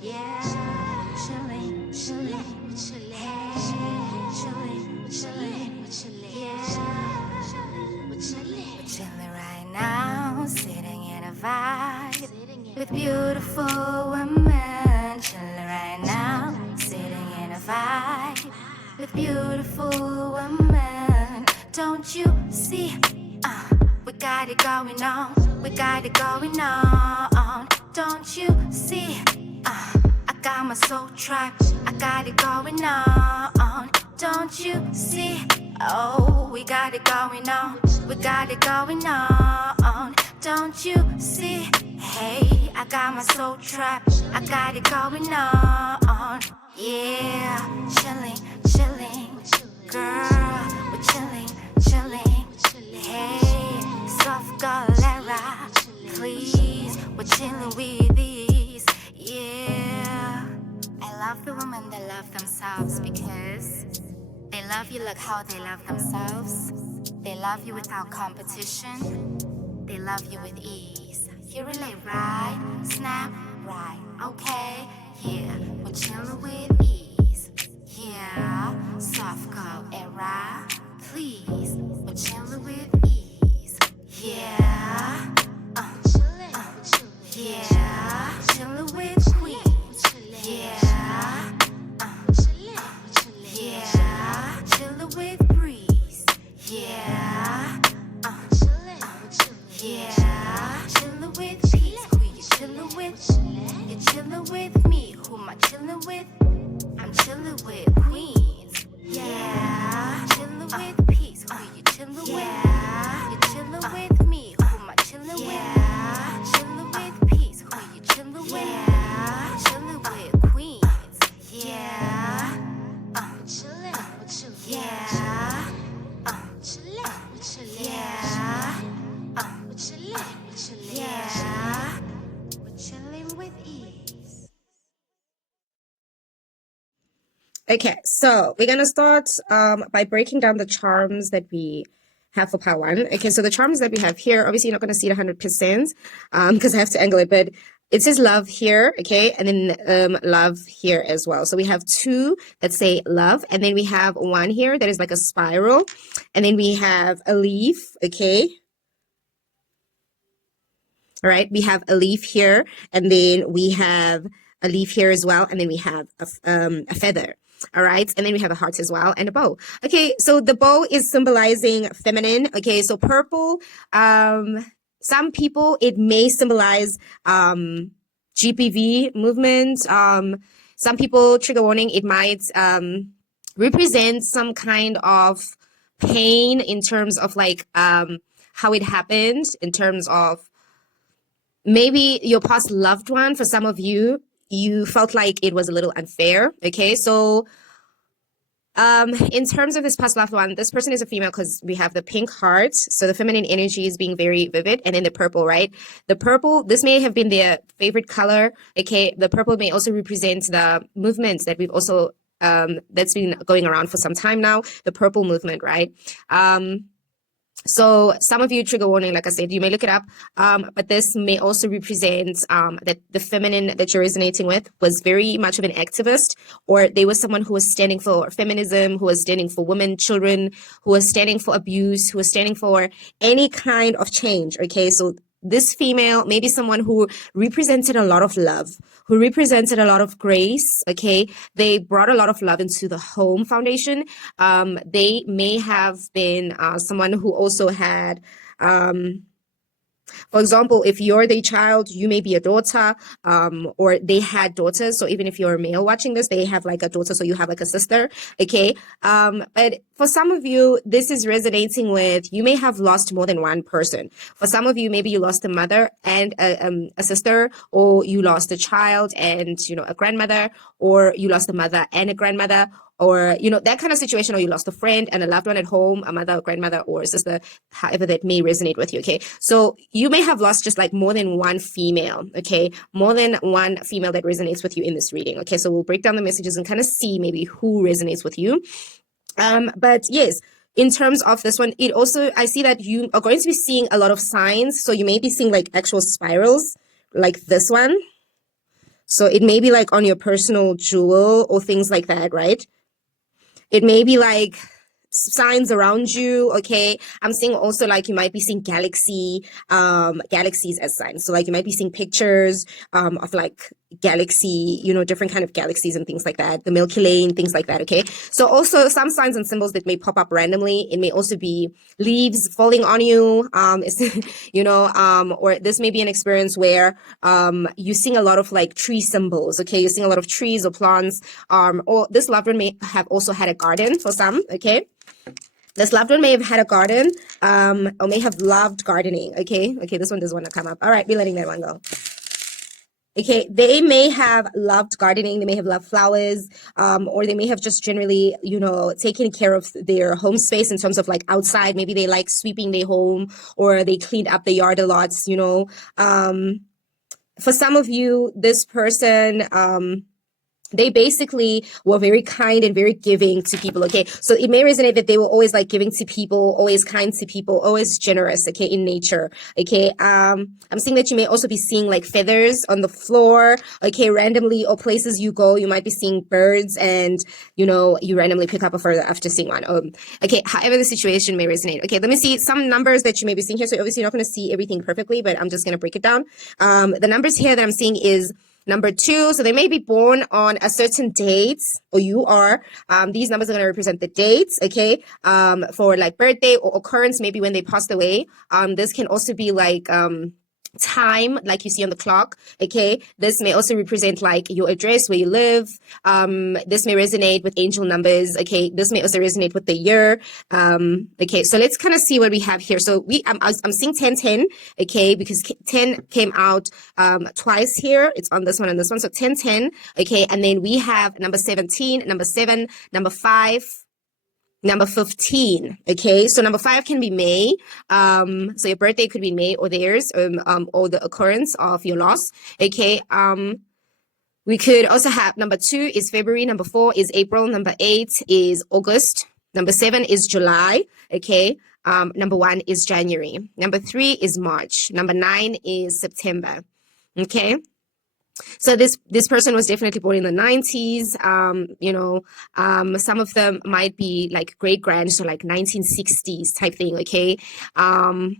Yeah, chilling, chilling, chilling, chilling, chilling, yeah, we're chilling right now, sitting in a vibe with beautiful women. Chilling right now, sitting in a vibe with beautiful women. Don't you see? We got it going on. We got it going on. Don't you see? I got my soul trapped. I got it going on. Don't you see? Oh, we got it going on. We got it going on. Don't you see? Hey, I got my soul trapped. I got it going on. Yeah, chilling, chilling. Girl, we're chilling, chilling. Hey, soft galera, please. We're chilling with these. Yeah. I love the women that love themselves because they love you like how they love themselves. They love you without competition. They love you with ease. You relate, right? Snap, right? Okay, yeah. We're chilling with ease. Yeah, soft girl era, please. We're chilling with ease. Yeah, yeah. Chilling with queens. Yeah, yeah. Chilling with breeze. Yeah, yeah. Chilling with peace. Who you chilling with? You're chilling with me. Who am I chilling with? I'm chilling with queens. Yeah. Chilling with peace. Who you chilling with? You're chilling with me. Who am I chilling with? Yeah. Chilling with peace. Who you chilling with? Yeah. Chilling with queens. Yeah. Chilling. Yeah. Chilling. Yeah. Yeah. We're chilling with ease. Okay, so we're gonna start by breaking down the charms that we have for part one. Okay, so the charms that we have here, obviously you're not gonna see it 100% because I have to angle it, but it says love here, okay, and then love here as well. So we have two that say love, and then we have one here that is like a spiral, and then we have a leaf, okay. All right, we have a leaf here, and then we have a leaf here as well, and then we have a feather. All right, and then we have a heart as well and a bow. Okay, so the bow is symbolizing feminine. Okay, so purple, some people, it may symbolize GPV movement. Some people, trigger warning, it might represent some kind of pain in terms of like how it happened, in terms of maybe your past loved one. For some of you, you felt like it was a little unfair. Okay, so in terms of this past loved one, this person is a female because we have the pink heart. So the feminine energy is being very vivid. And then the purple, right? The purple, this may have been their favorite color. Okay, the purple may also represent the movements that we've also, that's been going around for some time now. The purple movement, right? So some of you, trigger warning, like I said, you may look it up, but this may also represent that the feminine that you're resonating with was very much of an activist, or they were someone who was standing for feminism, who was standing for women, children, who was standing for abuse, who was standing for any kind of change. Okay, so this female may be someone who represented a lot of love, who represented a lot of grace. Okay, they brought a lot of love into the home foundation. They may have been someone who also had for example, if you're the child, you may be a daughter, or they had daughters. So even if you're a male watching this, they have like a daughter, so you have like a sister, okay? But for some of you, this is resonating with, you may have lost more than one person. For some of you, maybe you lost a mother and a sister, or you lost a child and, you know, a grandmother, or you lost a mother and a grandmother, or, you know, that kind of situation, or you lost a friend and a loved one at home, a mother, a grandmother, or a sister, however that may resonate with you, okay? So you may have lost just like more than one female, okay? More than one female that resonates with you in this reading, okay? So we'll break down the messages and kind of see maybe who resonates with you. But yes, in terms of this one, it also, I see that you are going to be seeing a lot of signs. So you may be seeing like actual spirals like this one. So it may be like on your personal jewel or things like that, right? It may be like signs around you. Okay, I'm seeing also like you might be seeing galaxies as signs. So like you might be seeing pictures of like galaxy, different kind of galaxies and things like that, the Milky Way and things like that. Okay, so also some signs and symbols that may pop up randomly. It may also be leaves falling on you, or this may be an experience where you're seeing a lot of like tree symbols. Okay, you're seeing a lot of trees or plants, or this loved one may have also had a garden for some. Okay, this loved one may have had a garden, or may have loved gardening. Okay, this one doesn't want to come up. All right, we're letting that one go. Okay, they may have loved gardening, they may have loved flowers, or they may have just generally, taken care of their home space in terms of like outside. Maybe they like sweeping their home, or they cleaned up the yard a lot, For some of you, this person, they basically were very kind and very giving to people. Okay, so it may resonate that they were always like giving to people, always kind to people, always generous. Okay, in nature. Okay, I'm seeing that you may also be seeing like feathers on the floor. Okay, randomly, or places you go, you might be seeing birds, and you randomly pick up a feather after seeing one. Okay, however the situation may resonate. Okay, let me see some numbers that you may be seeing here. So obviously you're not going to see everything perfectly, but I'm just going to break it down. The numbers here that I'm seeing is number 2, so they may be born on a certain date, or you are. These numbers are going to represent the dates, okay? For like birthday or occurrence, maybe when they passed away. This can also be like time, like you see on the clock. Okay, this may also represent like your address, where you live. This may resonate with angel numbers. Okay, this may also resonate with the year. Okay, so let's kind of see what we have here. So I'm seeing 1010. Okay, because 10 came out twice here. It's on this one and this one. So 1010. Okay, and then we have number 17, number 7, number 5, number 15. Okay, so number 5 can be May. So your birthday could be May, or theirs, or the occurrence of your loss. Okay, we could also have number 2 is February, number 4 is April, number 8 is August, number 7 is July. Okay, number 1 is January, number 3 is March, number 9 is September. Okay, so this person was definitely born in the 90s. Some of them might be like great grand, so like 1960s type thing. Okay, I'm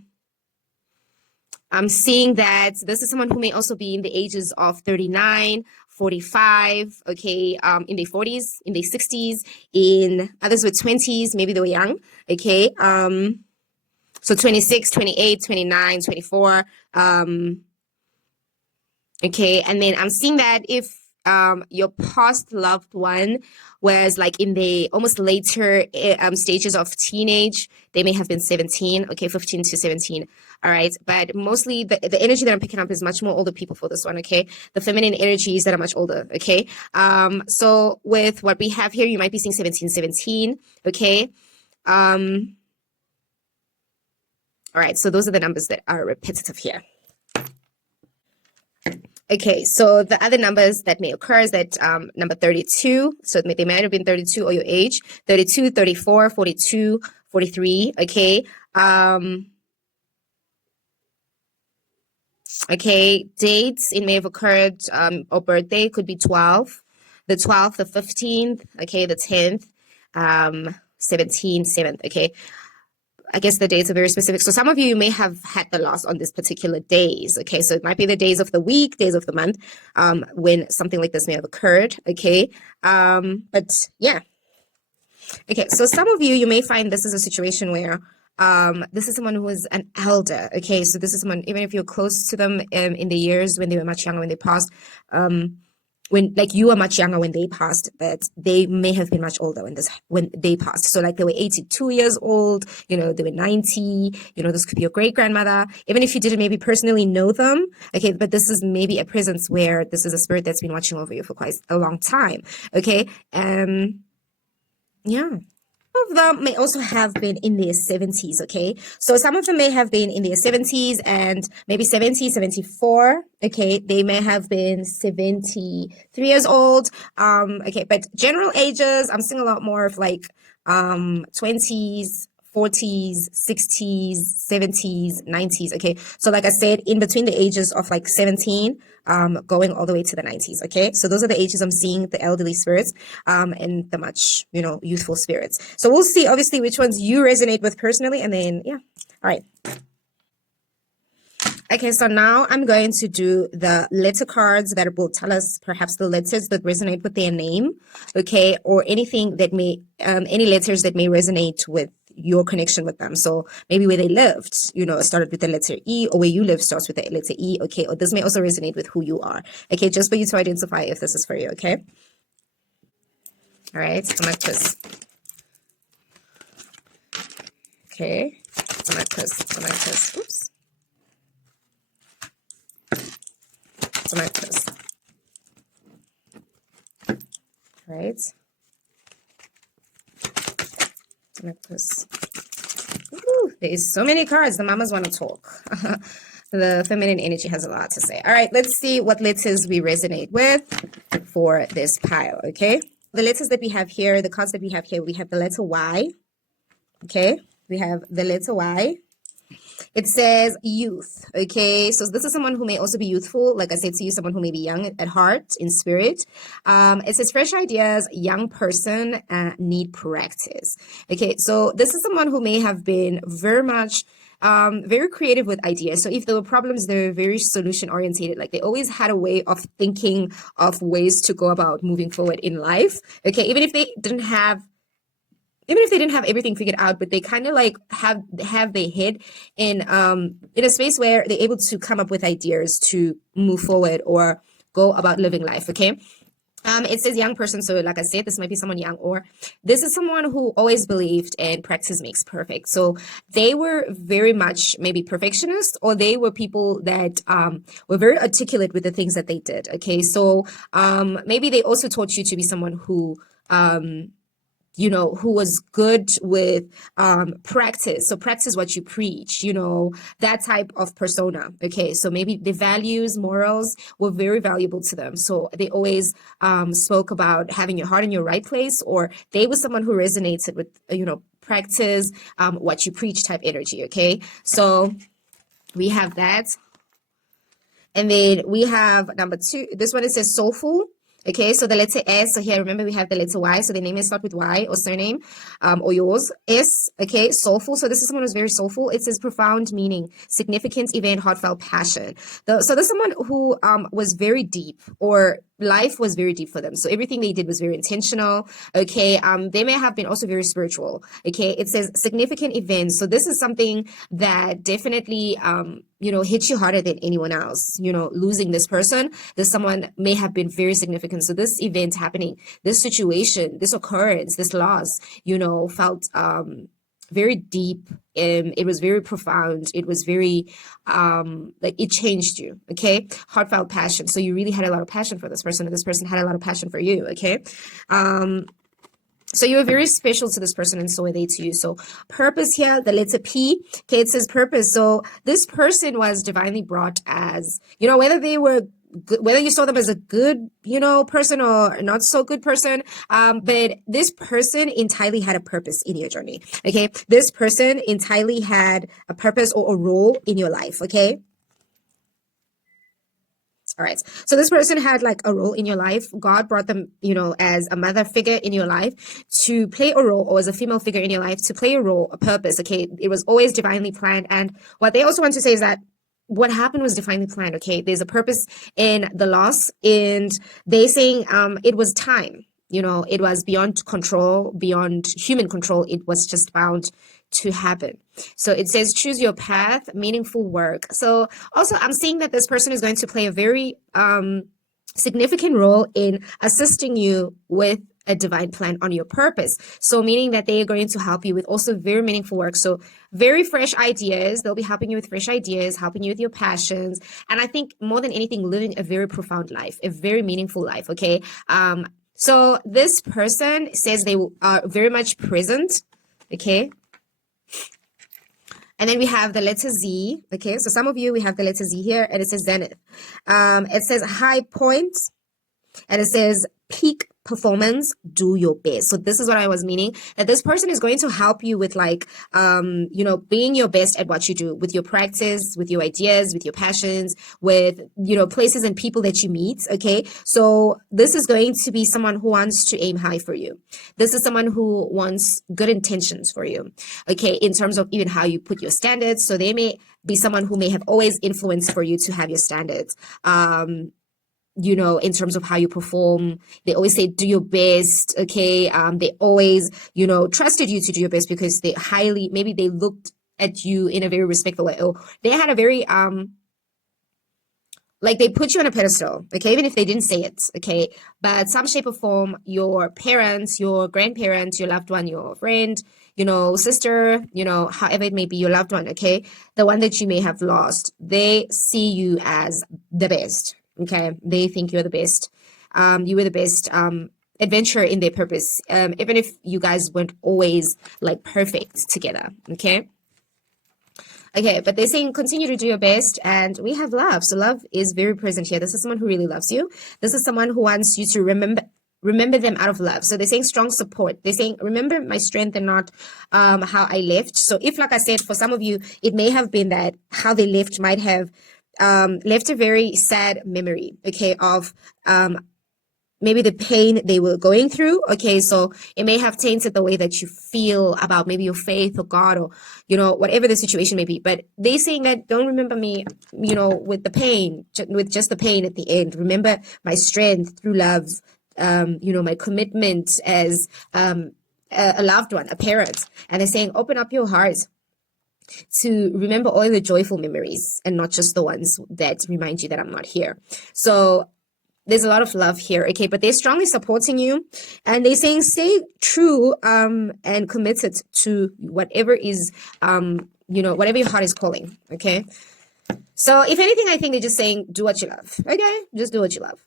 seeing that this is someone who may also be in the ages of 39, 45. Okay, in their 40s, in their 60s, in others with 20s, maybe they were young. Okay, so 26, 28, 29, 24. Okay, and then I'm seeing that if your past loved one was like in the almost later stages of teenage, they may have been 17, okay, 15 to 17. All right, but mostly the energy that I'm picking up is much more older people for this one. Okay, the feminine energies that are much older. Okay, so with what we have here, you might be seeing 1717. Okay, all right, so those are the numbers that are repetitive here. Okay, so the other numbers that may occur is that number 32, so they might have been 32 or your age, 32, 34, 42, 43, okay? Okay, dates, it may have occurred, or birthday could be 12, the 12th, the 15th, okay, the 10th, 17th, 7th, okay? I guess the dates are very specific. So some of you may have had the loss on these particular days. Okay, so it might be the days of the week, days of the month, when something like this may have occurred. Okay, but yeah. Okay, so some of you may find this is a situation where this is someone who is an elder. Okay, so this is someone, even if you're close to them in the years when they were much younger, when they passed, when like you were much younger when they passed, but they may have been much older when they passed. So like they were 82 years old, they were 90, this could be your great grandmother, even if you didn't maybe personally know them. Okay, but this is maybe a presence where this is a spirit that's been watching over you for quite a long time. Okay, yeah. Of them may also have been in their 70s. Okay, so some of them may have been in their 70s and maybe 70, 74. Okay, they may have been 73 years old. Okay, but general ages, I'm seeing a lot more of like 20s, 40s, 60s, 70s, 90s. Okay. So like I said, in between the ages of like 17, going all the way to the 90s. Okay. So those are the ages I'm seeing the elderly spirits, and the much, youthful spirits. So we'll see obviously which ones you resonate with personally. And then, yeah. All right. Okay, so now I'm going to do the letter cards that will tell us perhaps the letters that resonate with their name, okay, or anything that may, any letters that may resonate with your connection with them. So maybe where they lived, it started with the letter E, or where you live starts with the letter E, okay, or this may also resonate with who you are, okay, just for you to identify if this is for you, okay? All right, so my quiz. Okay, so my quiz, oops. So my quiz. Right. So my quiz. Ooh, there is so many cards. The mamas want to talk. The feminine energy has a lot to say. All right, let's see what letters we resonate with for this pile, okay? The letters that we have here, the cards that we have here, we have the letter Y, okay? We have the letter Y. It says youth, okay? So this is someone who may also be youthful. Like I said to you, someone who may be young at heart, in spirit. It says fresh ideas, young person, need practice. Okay, so this is someone who may have been very much very creative with ideas. So if there were problems, they're very solution orientated. Like they always had a way of thinking of ways to go about moving forward in life. Okay, even if they didn't have everything figured out, but they kind of like have their head in a space where they're able to come up with ideas to move forward or go about living life. Okay. It says young person, so like I said, this might be someone young, or this is someone who always believed and practice makes perfect. So they were very much maybe perfectionists, or they were people that were very articulate with the things that they did. Okay, so maybe they also taught you to be someone who who was good with practice. So practice what you preach, that type of persona. Okay, so maybe the values, morals were very valuable to them. So they always spoke about having your heart in your right place, or they were someone who resonated with, practice, what you preach type energy. Okay, so we have that. And then we have number 2. This one, it says soulful. Okay, so the letter S. So here, remember, we have the letter Y. So the name may start with Y, or surname, or yours. S. Okay, soulful. So this is someone who's very soulful. It says profound meaning, significant event, heartfelt passion. So there's someone who was very deep, or life was very deep for them. So everything they did was very intentional. Okay, they may have been also very spiritual. Okay, it says significant events. So this is something that definitely hits you harder than anyone else. Losing this person, this someone may have been very significant. So this event happening, this situation, this occurrence, this loss, felt very deep. It was very profound. It was very like it changed you. Okay, heartfelt passion. So you really had a lot of passion for this person, and this person had a lot of passion for you. Okay. So you were very special to this person, and so are they to you. So purpose here, the letter P. Okay, it says purpose. So this person was divinely brought as, whether they were good, whether you saw them as a good, person or not so good person, but this person entirely had a purpose in your journey. Okay, this person entirely had a purpose or a role in your life. Okay. All right. So this person had like a role in your life. God brought them, as a mother figure in your life to play a role, or as a female figure in your life to play a role, a purpose. Okay. It was always divinely planned. And what they also want to say is that what happened was divinely planned. Okay. There's a purpose in the loss, and they saying it was time. It was beyond control, beyond human control. It was just bound to happen. So it says choose your path, meaningful work. So also I'm seeing that this person is going to play a very significant role in assisting you with a divine plan on your purpose. So meaning that they are going to help you with also very meaningful work. So very fresh ideas. They'll be helping you with fresh ideas, helping you with your passions. And I think more than anything, living a very profound life, a very meaningful life. Okay. So this person says they are very much present. Okay. And then we have the letter Z. Okay, so some of you, we have the letter Z here, and it says zenith. It says high point, and it says peak performance, do your best. So this is what I was meaning, that this person is going to help you with like being your best at what you do, with your practice, with your ideas, with your passions, with places and people that you meet. Okay, so this is going to be someone who wants to aim high for you. This is someone who wants good intentions for you, okay, in terms of even how you put your standards. So they may be someone who may have always influenced for you to have your standards, in terms of how you perform. They always say, do your best. Okay. They always, trusted you to do your best because maybe they looked at you in a very respectful way. Or they had a very, they put you on a pedestal, okay, even if they didn't say it, okay, but some shape or form, your parents, your grandparents, your loved one, your friend, sister, however it may be, your loved one, okay, the one that you may have lost, they see you as the best. Okay, they think you're the best. You were the best adventurer in their purpose, even if you guys weren't always like perfect together. Okay. Okay, but they're saying continue to do your best, and we have love. So love is very present here. This is someone who really loves you. This is someone who wants you to remember them out of love. So they're saying strong support. They're saying remember my strength and not how I left. So if, like I said, for some of you, it may have been that how they left might have left a very sad memory, okay, of maybe the pain they were going through. Okay, so it may have tainted the way that you feel about maybe your faith or God, or whatever the situation may be. But they saying that don't remember me, with the pain, with just the pain at the end. Remember my strength through love, my commitment as a loved one, a parent. And they're saying open up your heart to remember all the joyful memories and not just the ones that remind you that I'm not here. So there's a lot of love here, okay, but they're strongly supporting you, and they're saying stay true and committed to whatever is whatever your heart is calling, okay. So if anything, I think they're just saying do what you love, okay, just do what you love.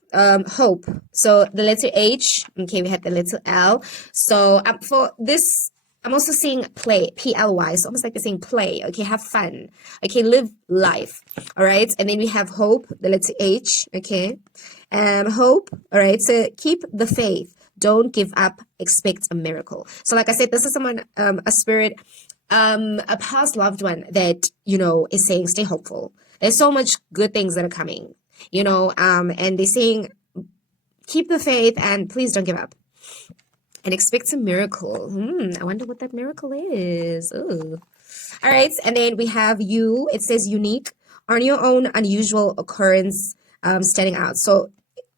Hope. So the letter H, okay, we had the letter L. So for this, I'm also seeing play, P-L-Y. So almost like they're saying play, okay, have fun, okay, live life, all right. And then we have hope, the letter H, okay. Hope, all right, so keep the faith, don't give up, expect a miracle. So like I said, this is someone, a spirit, a past loved one that is saying stay hopeful. There's so much good things that are coming, and they're saying keep the faith and please don't give up and expect a miracle. I wonder what that miracle is. Ooh. All right, and then we have you. It says unique, on your own, unusual occurrence, standing out. So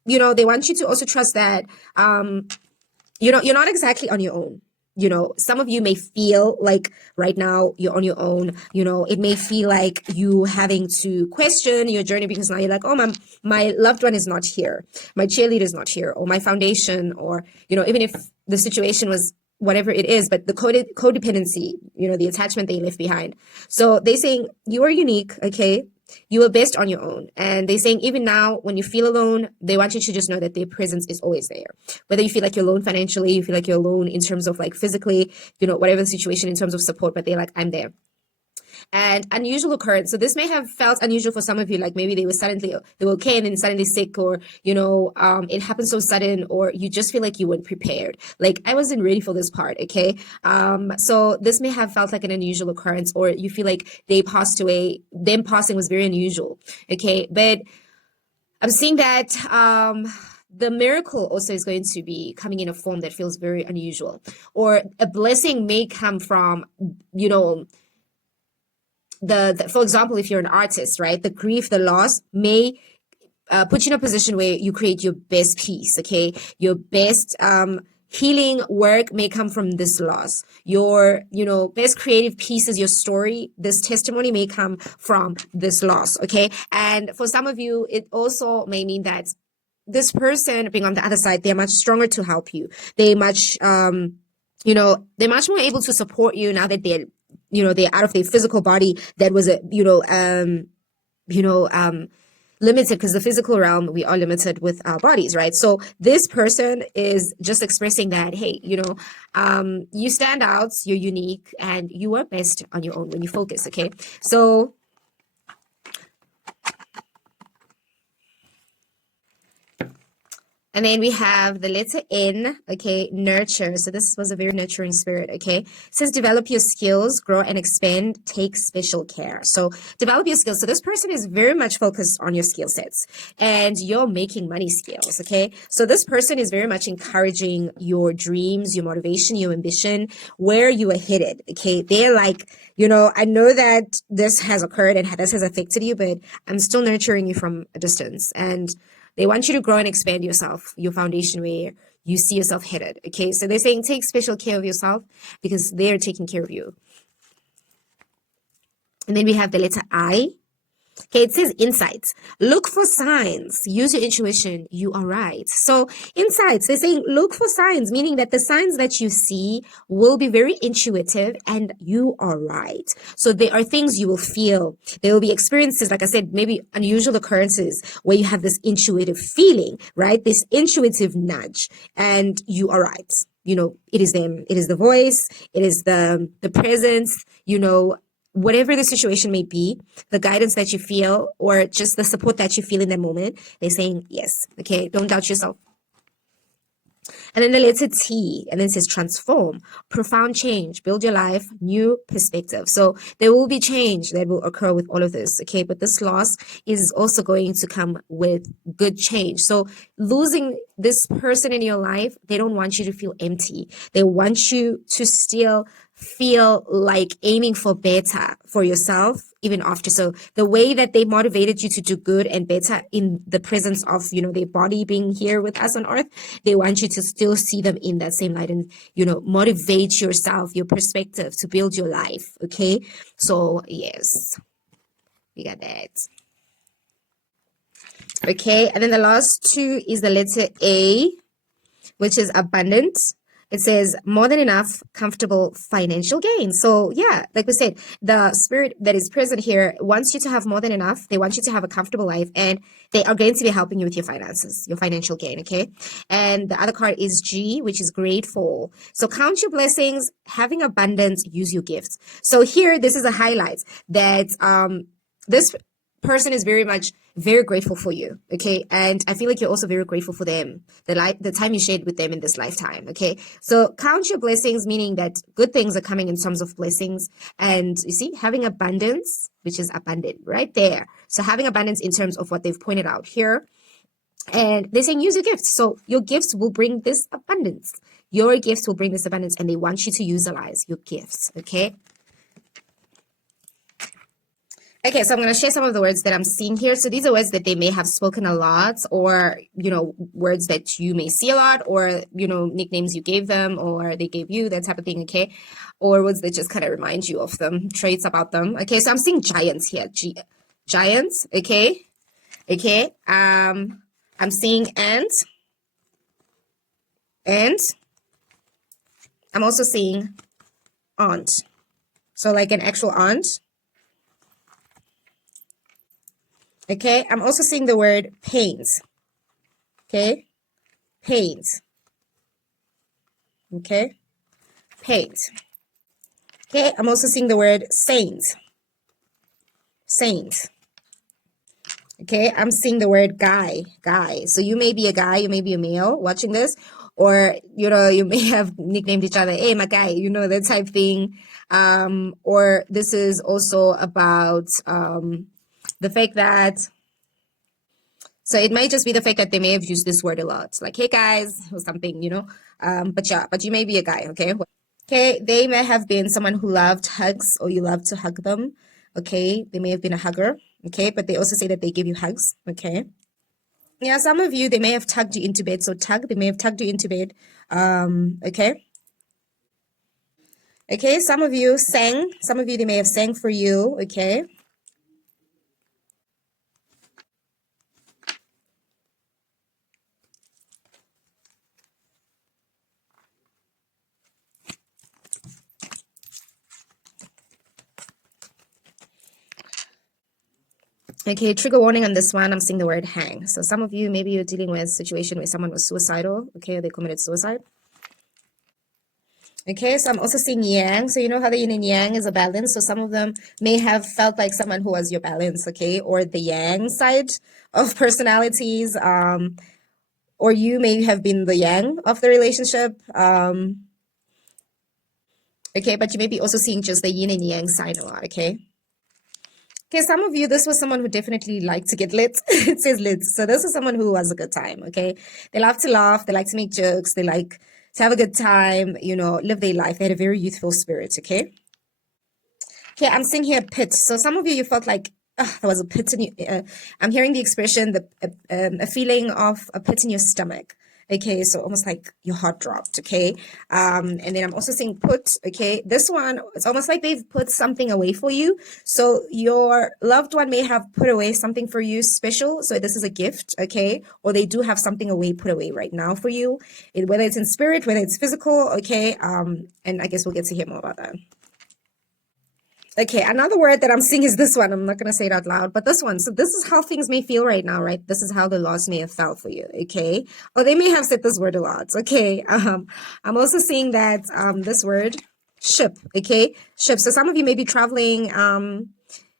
they want you to also trust that you're not exactly on your own. Some of you may feel like right now you're on your own. It may feel like you having to question your journey because now you're like, oh, my loved one is not here, my cheerleader is not here, or my foundation, or even if the situation was whatever it is, but the codependency, the attachment they left behind. So they're saying you are unique, okay? You are best on your own. And they're saying even now when you feel alone, they want you to just know that their presence is always there. Whether you feel like you're alone financially, you feel like you're alone in terms of like physically, whatever the situation in terms of support, but they're like, I'm there. And unusual occurrence. So this may have felt unusual for some of you, like maybe they were okay and then suddenly sick, or it happened so sudden, or you just feel like you weren't prepared. Like I wasn't ready for this part, okay? So this may have felt like an unusual occurrence, or you feel like they passed away, them passing was very unusual, okay? But I'm seeing that the miracle also is going to be coming in a form that feels very unusual, or a blessing may come from, for example, if you're an artist, right, the grief, the loss may put you in a position where you create your best piece, okay? Your best healing work may come from this loss. Your, best creative pieces, your story, this testimony may come from this loss, okay? And for some of you, it also may mean that this person being on the other side, they're much stronger to help you. They're much, they're much more able to support you now that they're out of their physical body that was limited, because the physical realm, we are limited with our bodies, right? So this person is just expressing that, hey, you stand out, you're unique, and you are best on your own when you focus, okay? So And then we have the letter N, okay, nurture. So this was a very nurturing spirit, okay? It says develop your skills, grow and expand, take special care. So develop your skills. So this person is very much focused on your skill sets and your making money skills, okay? So this person is very much encouraging your dreams, your motivation, your ambition, where you are headed, okay? They're like, you know, I know that this has occurred and this has affected you, but I'm still nurturing you from a distance. And they want you to grow and expand yourself, your foundation where you see yourself headed. Okay, so they're saying take special care of yourself because they're taking care of you. And then we have the letter I. Okay, it says insights. Look for signs. Use your intuition. You are right. So insights, they're saying look for signs, meaning that the signs that you see will be very intuitive and you are right. So there are things you will feel. There will be experiences, like I said, maybe unusual occurrences where you have this intuitive feeling, right? This intuitive nudge and you are right. You know, it is them. It is the voice. It is the presence, you know, whatever the situation may be, the guidance that you feel or just the support that you feel in that moment, they're saying yes. Okay, don't doubt yourself. And then the letter T, and then it says transform, profound change, build your life, new perspective. So there will be change that will occur with all of this, okay? But this loss is also going to come with good change. So losing this person in your life, they don't want you to feel empty. They want you to still feel like aiming for better for yourself even after. So the way that they motivated you to do good and better in the presence of, you know, their body being here with us on earth, they want you to still see them in that same light and, you know, motivate yourself, your perspective to build your life. Okay. So yes, we got that. Okay. And then the last two is the letter A, which is abundant. It says more than enough, comfortable financial gain. So yeah, like we said, the spirit that is present here wants you to have more than enough. They want you to have a comfortable life and they are going to be helping you with your finances, your financial gain. Okay. And the other card is G, which is grateful. So count your blessings, having abundance, use your gifts. So here, this is a highlight that, this person is very grateful for you, okay? And I feel like you're also very grateful for them, the time you shared with them in this lifetime, okay? So count your blessings, meaning that good things are coming in terms of blessings. And you see, having abundance, which is abundant right there. So having abundance in terms of what they've pointed out here. And they're saying use your gifts. So your gifts will bring this abundance. Your gifts will bring this abundance and they want you to utilize your gifts, okay? Okay, so I'm going to share some of the words that I'm seeing here. So these are words that they may have spoken a lot or, you know, words that you may see a lot or, you know, nicknames you gave them or they gave you, that type of thing, okay? Or words that just kind of remind you of them, traits about them. Okay, so I'm seeing giants here. Giants, okay? Okay, I'm seeing ants. And I'm also seeing aunt. So like an actual aunt. Okay, I'm also seeing the word pains. Okay, pains. Okay, pains. Okay, I'm also seeing the word saints. Saints. Okay, I'm seeing the word guy. So you may be a guy, you may be a male watching this, or, you know, you may have nicknamed each other, hey, my guy, you know, that type thing. Or this is also about the fact that, so it might just be the fact that they may have used this word a lot, like, hey guys, or something, you know. But yeah, but you may be a guy, okay? Okay, they may have been someone who loved hugs or you love to hug them, okay? They may have been a hugger, okay? But they also say that they give you hugs, okay? Yeah, some of you, they may have tugged you into bed. So tug, they may have tugged you into bed, okay? Okay, some of you sang. Some of you, they may have sang for you, okay? Okay, trigger warning on this one. I'm seeing the word hang. So some of you, maybe you're dealing with a situation where someone was suicidal, okay? They committed suicide. Okay, so I'm also seeing yang. So you know how the yin and yang is a balance. So some of them may have felt like someone who was your balance, okay? Or the yang side of personalities. or you may have been the yang of the relationship. Okay, but you may be also seeing just the yin and yang sign a lot, okay? Okay, some of you, this was someone who definitely liked to get lit. It says lit. So this is someone who has a good time, okay? They love to laugh. They like to make jokes. They like to have a good time, you know, live their life. They had a very youthful spirit, okay? Okay, I'm seeing here pit. So some of you, you felt like there was a pit in you. I'm hearing the expression, a feeling of a pit in your stomach. Okay, so almost like your heart dropped. Okay, and then I'm also seeing put. Okay, this one, it's almost like they've put something away for you. So your loved one may have put away something for you special. So this is a gift. Okay, or they do have something away, put away right now for you, whether it's in spirit, whether it's physical. Okay, and I guess we'll get to hear more about that. Okay, another word that I'm seeing is this one. I'm not going to say it out loud, but this one. So this is how things may feel right now, right? This is how the loss may have felt for you, okay? Or they may have said this word a lot, okay? I'm also seeing that this word, ship, okay? Ship. So some of you may be traveling,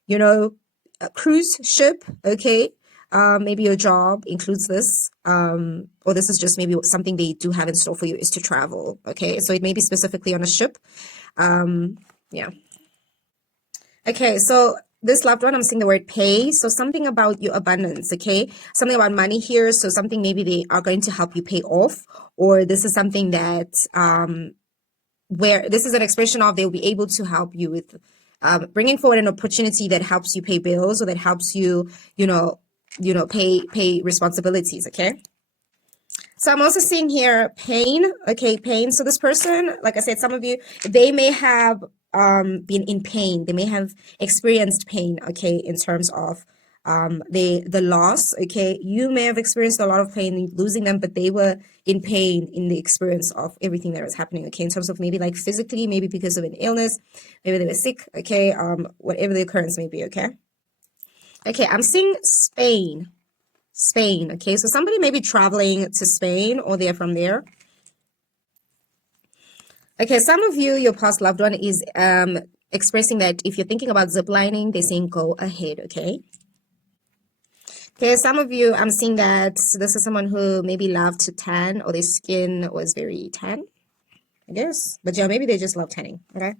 you know, a cruise ship, okay? Maybe your job includes this, or this is just maybe something they do have in store for you is to travel, okay? So it may be specifically on a ship. Yeah. Okay, so this loved one, I'm seeing the word pay. So something about your abundance, okay? Something about money here. So something maybe they are going to help you pay off, or this is something that where this is an expression of they'll be able to help you with bringing forward an opportunity that helps you pay bills or that helps you, pay responsibilities, okay? So I'm also seeing here pain. Okay, pain. So this person, like I said, some of you, they may have been in pain. They may have experienced pain, okay, in terms of the loss, okay. You may have experienced a lot of pain in losing them, but they were in pain in the experience of everything that was happening, okay, in terms of maybe like physically, maybe because of an illness, maybe they were sick, okay, whatever the occurrence may be, okay. Okay, I'm seeing Spain. Spain, okay, so somebody may be traveling to Spain or they're from there. Okay, some of you, your past loved one is expressing that if you're thinking about ziplining, they're saying go ahead, okay? Okay, some of you, I'm seeing that this is someone who maybe loved to tan or their skin was very tan, I guess. But yeah, maybe they just love tanning, okay?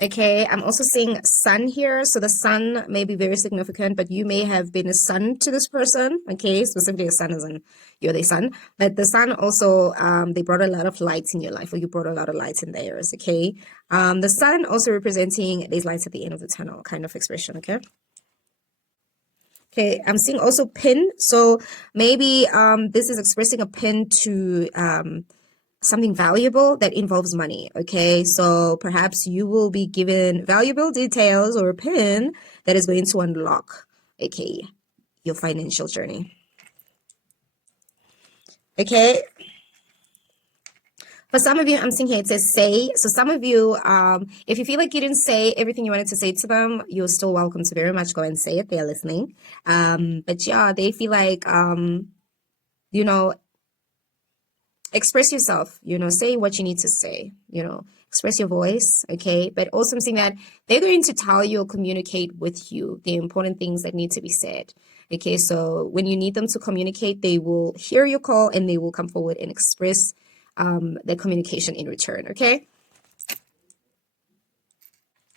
Okay, I'm also seeing sun here. So the sun may be very significant, but you may have been a son to this person. Okay, specifically a son as in you're the son. But the sun also, they brought a lot of lights in your life, or you brought a lot of lights in theirs, okay? The sun also representing these lights at the end of the tunnel kind of expression, okay? Okay, I'm seeing also pin. So maybe this is expressing a pin to something valuable that involves money, okay? So perhaps you will be given valuable details or a pin that is going to unlock, okay, your financial journey. Okay. For some of you, I'm seeing here, it says say. So some of you, if you feel like you didn't say everything you wanted to say to them, you're still welcome to very much go and say it. They're listening. But yeah, they feel like, you know, express yourself, say what you need to say, express your voice, okay? But also I'm saying that they're going to tell you or communicate with you the important things that need to be said, okay? So when you need them to communicate, they will hear your call and they will come forward and express the communication in return, okay?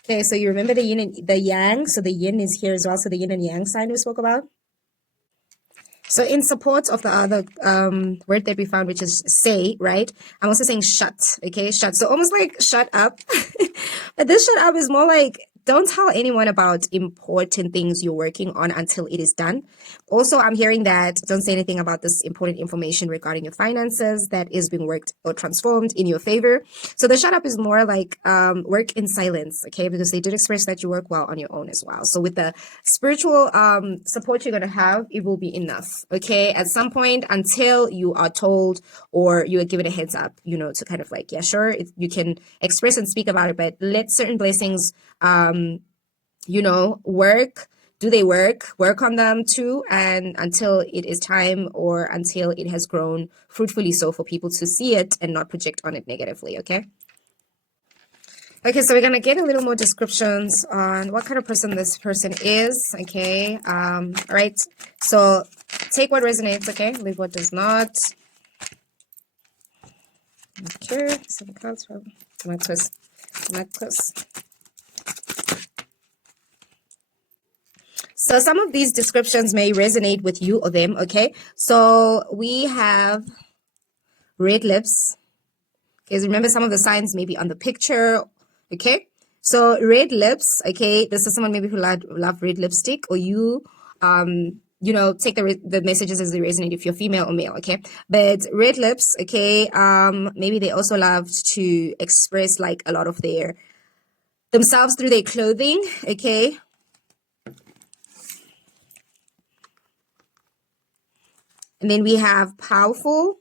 Okay, so you remember the yin and the yang, so the yin is here as well, so the yin and yang sign we spoke about. So in support of the other word that we found, which is say, right? I'm also saying shut, okay? Shut. So almost like shut up. But this shut up is more like don't tell anyone about important things you're working on until it is done. Also, I'm hearing that don't say anything about this important information regarding your finances that is being worked or transformed in your favor. So the shut up is more like work in silence, okay? Because they did express that you work well on your own as well. So with the spiritual support you're going to have, it will be enough, okay? At some point until you are told or you are given a heads up, to kind of like, yeah, sure, you can express and speak about it, but let certain blessings work on them too, and until it is time or until it has grown fruitfully so for people to see it and not project on it negatively, okay? Okay, so we're gonna get a little more descriptions on what kind of person this person is, okay? All right, so Take what resonates, okay? Leave what does not. Okay, 7 cards from Marcus. So some of these descriptions may resonate with you or them, okay? So we have red lips. Okay, so remember some of the signs maybe on the picture, okay? So red lips, okay? This is someone maybe who love red lipstick, or you, you know, take the messages as they resonate if you're female or male, okay? But red lips, okay? Maybe they also love to express like a lot of themselves through their clothing, okay? And then we have powerful.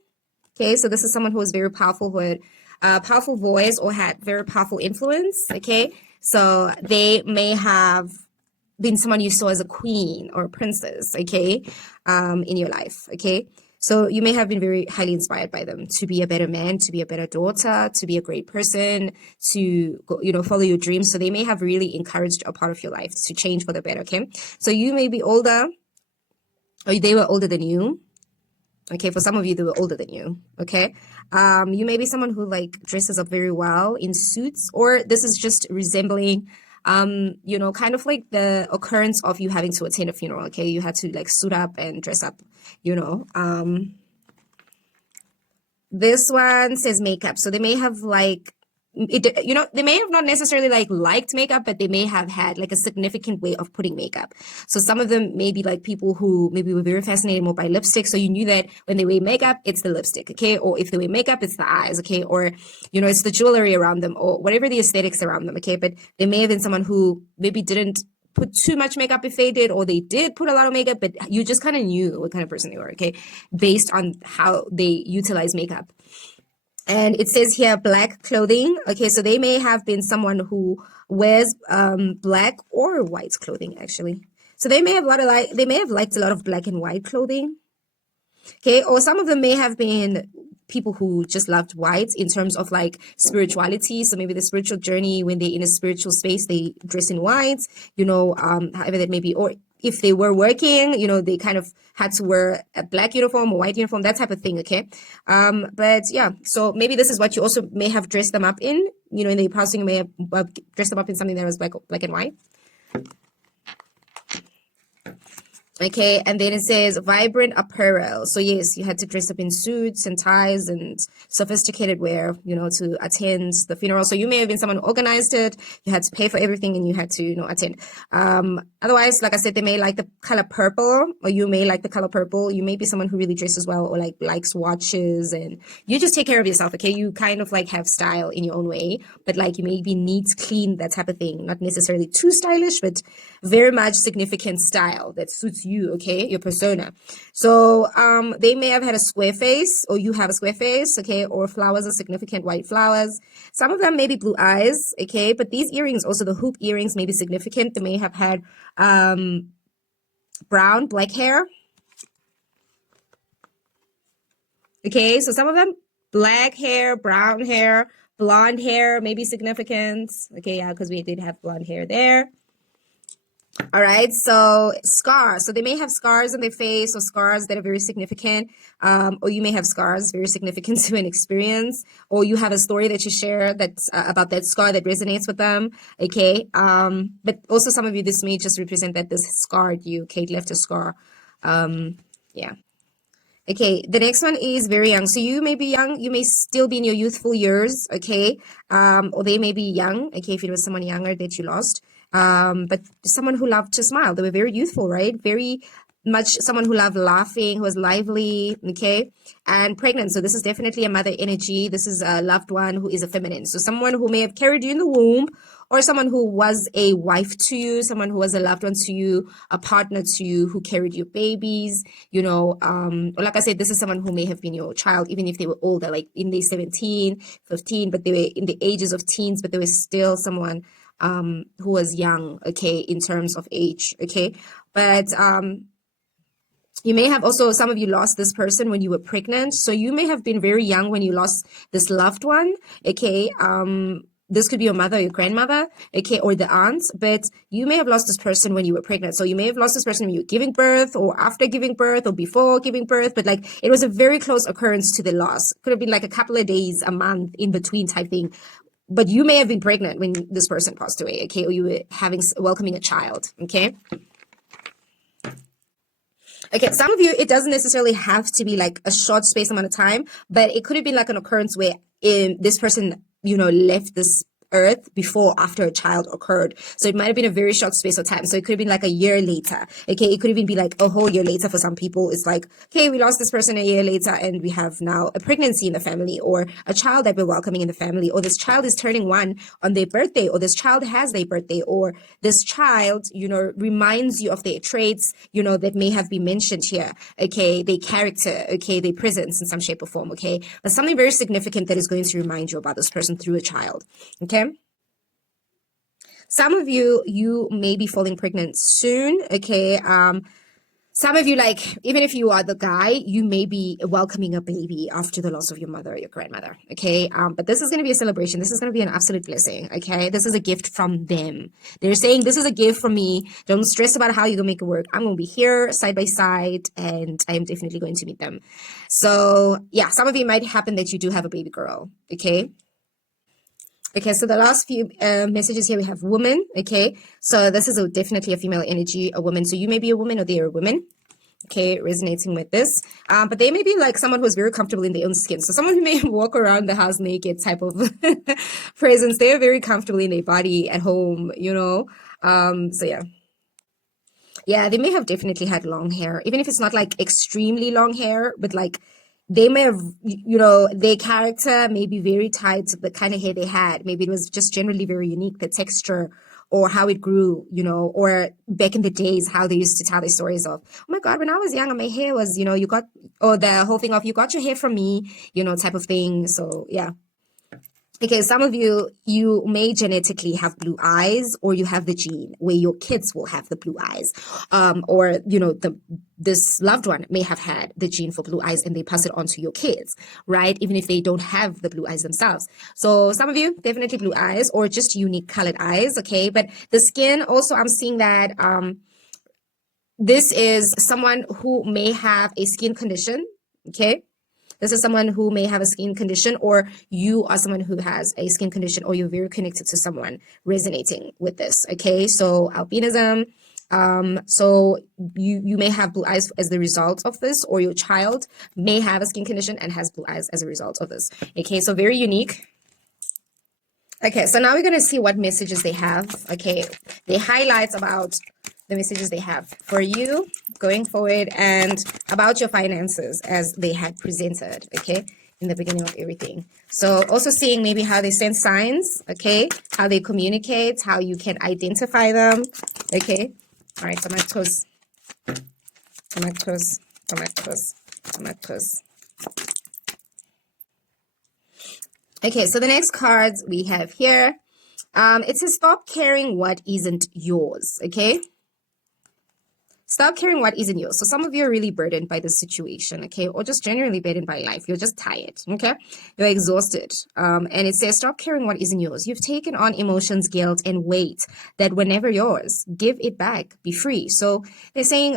Okay, so this is someone who is very powerful, who had a powerful voice or had very powerful influence. Okay, so they may have been someone you saw as a queen or a princess. Okay, in your life. Okay, so you may have been very highly inspired by them to be a better man, to be a better daughter, to be a great person, to go, you know, follow your dreams. So they may have really encouraged a part of your life to change for the better. Okay, so you may be older, or they were older than you. Okay, for some of you, they were older than you. Okay, you may be someone who like dresses up very well in suits, or this is just resembling, you know, kind of like the occurrence of you having to attend a funeral. Okay, you had to like suit up and dress up, you know. This one says makeup, so they may have like it, you know, they may have not necessarily like liked makeup, but they may have had like a significant way of putting makeup. So some of them may be like people who maybe were very fascinated more by lipstick. So you knew that when they wear makeup, it's the lipstick, okay? Or if they wear makeup, it's the eyes, okay? Or, you know, it's the jewelry around them or whatever the aesthetics around them, okay? But they may have been someone who maybe didn't put too much makeup if they did, or they did put a lot of makeup, but you just kind of knew what kind of person they were, okay? Based on how they utilize makeup. And it says here black clothing. Okay, so they may have been someone who wears black or white clothing actually. So they may have liked a lot of black and white clothing. Okay, or some of them may have been people who just loved white in terms of like spirituality. So maybe the spiritual journey, when they're in a spiritual space, they dress in white, you know, however that may be. Or if they were working, you know, they kind of had to wear a black uniform or white uniform, that type of thing, okay? But yeah, so maybe this is what you also may have dressed them up in, you know, in the passing, you may have dressed them up in something that was black and white. Okay, and then it says vibrant apparel. So yes, you had to dress up in suits and ties and sophisticated wear, you know, to attend the funeral. So you may have been someone who organized it. You had to pay for everything and you had to, you know, attend. Otherwise, like I said, they may like the color purple, or you may like the color purple. You may be someone who really dresses well or like likes watches, and you just take care of yourself, okay? You kind of like have style in your own way, but like you may be neat, clean, that type of thing. Not necessarily too stylish, but very much significant style that suits you, okay, your persona. So they may have had a square face, or you have a square face, okay, or flowers are significant, white flowers. Some of them may be blue eyes, okay, but these earrings, also the hoop earrings, may be significant. They may have had brown, black hair. Okay, so some of them black hair, brown hair, blonde hair may be significant. Okay, yeah, because we did have blonde hair there. All right, so scars. So they may have scars on their face, or scars that are very significant, or you may have scars very significant to an experience, or you have a story that you share that's about that scar that resonates with them. Okay, but also some of you, this may just represent that this scarred you. Okay, it left a scar. Yeah. Okay, the next one is very young. So you may be young, you may still be in your youthful years, okay? Or they may be young, okay, if it was someone younger that you lost. But someone who loved to smile. They were very youthful, right? Very much someone who loved laughing, who was lively, okay? And pregnant. So this is definitely a mother energy. This is a loved one who is a feminine. So someone who may have carried you in the womb, or someone who was a wife to you, someone who was a loved one to you, a partner to you, who carried your babies, you know, or like I said, this is someone who may have been your child, even if they were older, like in the 17, 15, but they were in the ages of teens, but they were still someone who was young, okay, in terms of age, okay? But you may have also, some of you lost this person when you were pregnant. So you may have been very young when you lost this loved one, okay? this could be your mother or your grandmother, okay, or the aunt, but you may have lost this person when you were pregnant. So you may have lost this person when you were giving birth or after giving birth or before giving birth, but like it was a very close occurrence to the loss. Could have been like a couple of days, a month in between type thing. But you may have been pregnant when this person passed away, okay, or you were welcoming a child, okay? Okay, some of you, it doesn't necessarily have to be like a short space amount of time, but it could have been like an occurrence where this person, left this earth before or after a child occurred. So it might have been a very short space of time. So it could have been like a year later. Okay, it could even be like a whole year later for some people. It's like, okay, we lost this person a year later and we have now a pregnancy in the family, or a child that we're welcoming in the family, or this child is turning 1 on their birthday, or this child has their birthday, or this child, reminds you of their traits, that may have been mentioned here. Okay, their character, okay, their presence in some shape or form. Okay, but something very significant that is going to remind you about this person through a child. Okay. Some of you may be falling pregnant soon, okay? Some of you, like, even if you are the guy, you may be welcoming a baby after the loss of your mother or your grandmother, okay? But this is going to be a celebration. This is going to be an absolute blessing, okay? This is a gift from them. They're saying, this is a gift from me. Don't stress about how you're going to make it work. I'm going to be here side by side, and I am definitely going to meet them. So, yeah, some of you might happen that you do have a baby girl, okay? Okay, so the last few messages here, we have woman, okay? So this is definitely a female energy, a woman. So you may be a woman or they are a woman, okay, resonating with this. But they may be like someone who's very comfortable in their own skin. So someone who may walk around the house naked type of presence. They are very comfortable in their body at home, So yeah. Yeah, they may have definitely had long hair, even if it's not like extremely long hair, but like they may have, their character may be very tied to the kind of hair they had. Maybe it was just generally very unique, the texture or how it grew, or back in the days, how they used to tell their stories of, oh my God, when I was younger, my hair was, you got, or the whole thing of, you got your hair from me, type of thing. So yeah. Okay, some of you may genetically have blue eyes, or you have the gene where your kids will have the blue eyes, or this loved one may have had the gene for blue eyes and they pass it on to your kids, right? Even if they don't have the blue eyes themselves. So some of you definitely blue eyes or just unique colored eyes, okay? But the skin also, I'm seeing that this is someone who may have a skin condition, okay? This is someone who may have a skin condition, or you are someone who has a skin condition, or you're very connected to someone resonating with this. Okay, so albinism. So you may have blue eyes as the result of this, or your child may have a skin condition and has blue eyes as a result of this. Okay, so very unique. Okay, so now we're going to see what messages they have. Okay, they highlight about the messages they have for you going forward and about your finances as they had presented, okay, in the beginning of everything. So also seeing maybe how they send signs, okay, how they communicate, how you can identify them, okay. All right, tomatoes. Okay, so the next cards we have here, it says stop caring what isn't yours, okay? Stop caring what isn't yours. So some of you are really burdened by the situation, okay? Or just generally burdened by life. You're just tired, okay? You're exhausted. And it says stop caring what isn't yours. You've taken on emotions, guilt, and weight that were never yours. Give it back. Be free. So they're saying,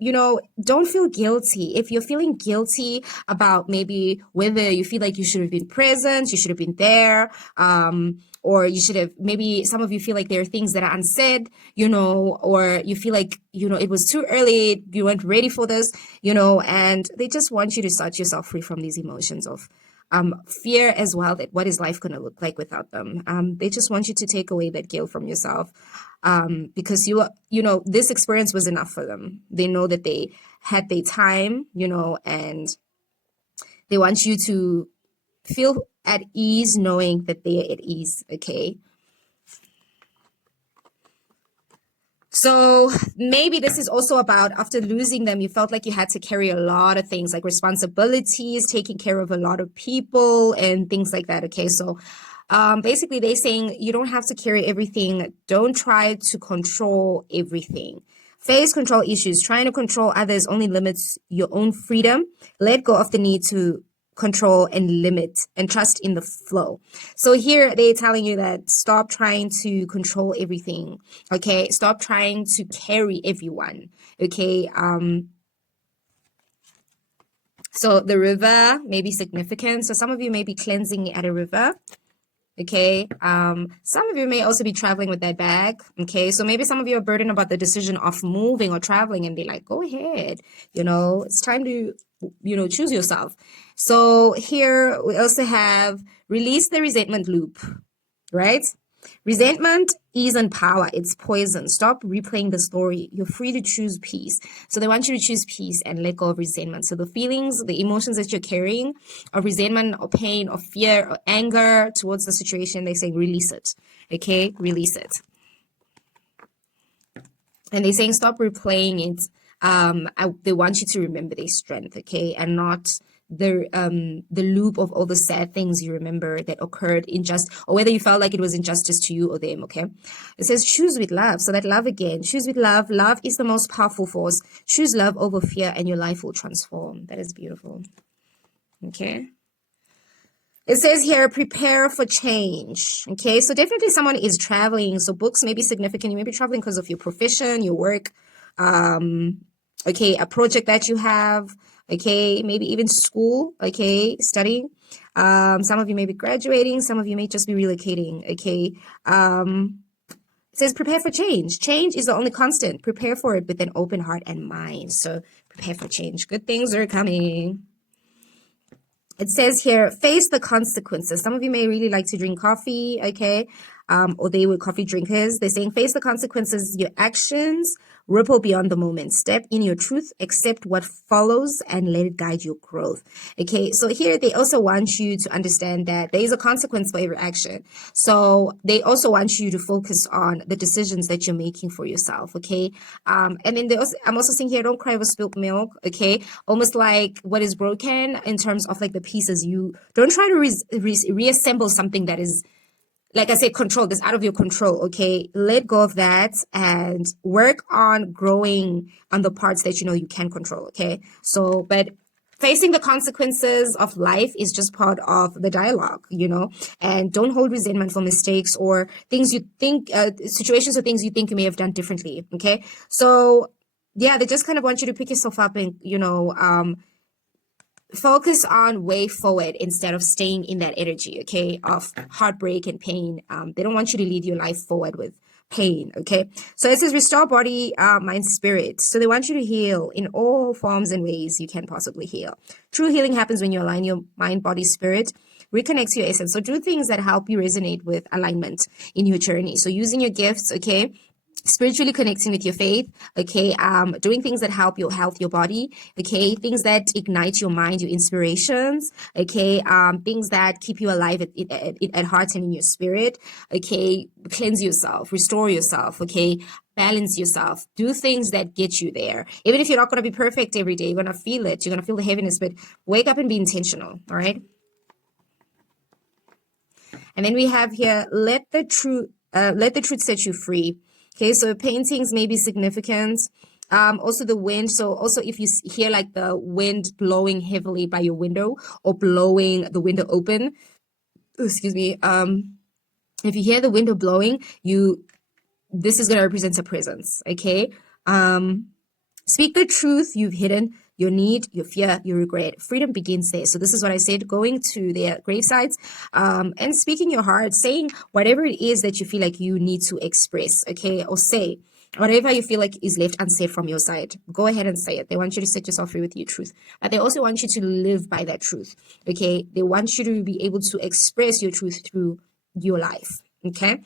don't feel guilty. If you're feeling guilty about maybe whether you feel like you should have been present, you should have been there, or you should have, maybe some of you feel like there are things that are unsaid, or you feel like, it was too early, you weren't ready for this, and they just want you to set yourself free from these emotions of fear as well, that what is life going to look like without them. They just want you to take away that guilt from yourself, because this experience was enough for them. They know that they had their time, and they want you to feel at ease knowing that they are at ease, okay? So maybe this is also about after losing them, you felt like you had to carry a lot of things like responsibilities, taking care of a lot of people and things like that, okay? So basically they're saying you don't have to carry everything. Don't try to control everything. Face control issues. Trying to control others only limits your own freedom. Let go of the need to control and limit and trust in the flow. So here they're telling you that stop trying to control everything. Okay. Stop trying to carry everyone. Okay. So the river may be significant. So some of you may be cleansing at a river. Okay. Some of you may also be traveling with that bag. Okay. So maybe some of you are burdened about the decision of moving or traveling and be like, go ahead. It's time to, choose yourself. So here we also have release the resentment loop, right? Resentment isn't power, it's poison. Stop replaying the story. You're free to choose peace. So they want you to choose peace and let go of resentment. So the feelings, the emotions that you're carrying of resentment or pain or fear or anger towards the situation, they say release it. Okay, release it. And they're saying stop replaying it. They want you to remember their strength, okay, and not the loop of all the sad things you remember that occurred or whether you felt like it was injustice to you or them. Okay, it says choose with love. So that love again, choose with love. Love is the most powerful force. Choose love over fear and your life will transform. That is beautiful. Okay. It says here, prepare for change. Okay, so definitely someone is traveling. So books may be significant. You may be traveling because of your profession, your work, okay, a project that you have, okay, maybe even school, okay, studying. Some of you may be graduating. Some of you may just be relocating, okay. It says prepare for change. Change is the only constant. Prepare for it with an open heart and mind. So prepare for change. Good things are coming. It says here, face the consequences. Some of you may really like to drink coffee, okay? Or they were coffee drinkers. They're saying face the consequences. Your actions ripple beyond the moment. Step in your truth, accept what follows, and let it guide your growth. Okay, so here they also want you to understand that there is a consequence for every action. So they also want you to focus on the decisions that you're making for yourself. Okay, and then I'm also saying here, don't cry over spilled milk. Okay, almost like what is broken in terms of like the pieces. You don't try to reassemble something that is, like I said, control, that's out of your control, okay? Let go of that and work on growing on the parts that you can control, okay? So, but facing the consequences of life is just part of the dialogue, and don't hold resentment for mistakes or things you think, situations or things you think you may have done differently, okay? So, yeah, they just kind of want you to pick yourself up and, focus on way forward instead of staying in that energy, okay, of heartbreak and pain. They don't want you to lead your life forward with pain, okay? So it says restore body, mind, spirit. So they want you to heal in all forms and ways you can possibly heal. True healing happens when you align your mind, body, spirit, reconnect to your essence. So do things that help you resonate with alignment in your journey. So using your gifts, okay, spiritually connecting with your faith, okay, doing things that help your health, your body, okay, things that ignite your mind, your inspirations, okay, things that keep you alive at heart and in your spirit, okay, cleanse yourself, restore yourself, okay, balance yourself, do things that get you there. Even if you're not going to be perfect every day, you're going to feel it, you're going to feel the heaviness, but wake up and be intentional, all right? And then we have here, let the truth set you free. Okay, so paintings may be significant. Also the wind. So also if you hear like the wind blowing heavily by your window or blowing the window open, excuse me. If you hear the window blowing, this is going to represent a presence. Okay. Speak the truth you've hidden, your need, your fear, your regret. Freedom begins there. So this is what I said, going to their gravesites and speaking your heart, saying whatever it is that you feel like you need to express, okay, or say. Whatever you feel like is left unsaid from your side, go ahead and say it. They want you to set yourself free with your truth. But they also want you to live by that truth, okay? They want you to be able to express your truth through your life, okay?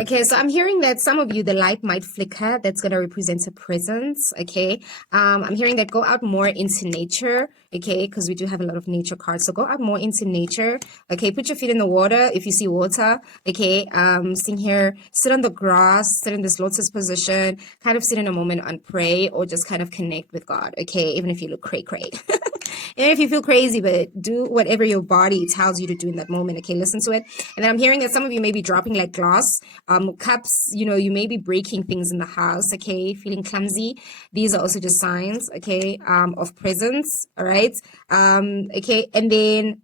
Okay, so I'm hearing that some of you, the light might flicker. That's going to represent a presence, okay? I'm hearing that go out more into nature, okay? Because we do have a lot of nature cards. So go out more into nature, okay? Put your feet in the water if you see water, okay? Sitting here, sit on the grass, sit in this lotus position, kind of sit in a moment and pray or just kind of connect with God, okay? Even if you look cray-cray. Even if you feel crazy, but do whatever your body tells you to do in that moment. Okay, listen to it. And then I'm hearing that some of you may be dropping like glass, cups. You know, you may be breaking things in the house. Okay, feeling clumsy. These are also just signs. Okay, of presence. All right. Okay, and then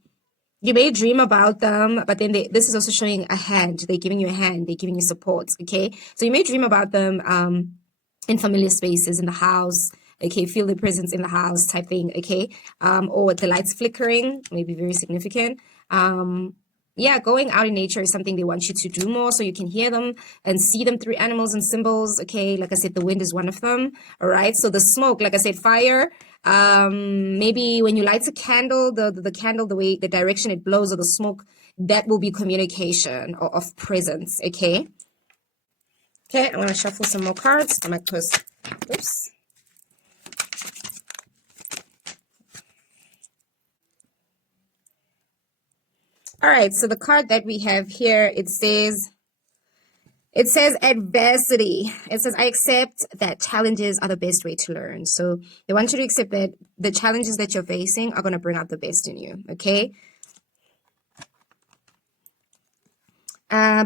you may dream about them, but then this is also showing a hand. They're giving you a hand. They're giving you support. Okay, so you may dream about them in familiar spaces in the house. Okay, feel the presence in the house type thing. Okay, or the lights flickering may be very significant. Yeah, going out in nature is something they want you to do more so you can hear them and see them through animals and symbols. Okay, like I said, the wind is one of them. All right, so the smoke, like I said, fire. Maybe when you light a candle, the candle, the way, the direction it blows, or the smoke, that will be communication or of presence. Okay. Okay, I'm gonna shuffle some more cards. I might post. Oops. All right, so the card that we have here, it says adversity. It says, I accept that challenges are the best way to learn. So they want you to accept that the challenges that you're facing are going to bring out the best in you. Okay.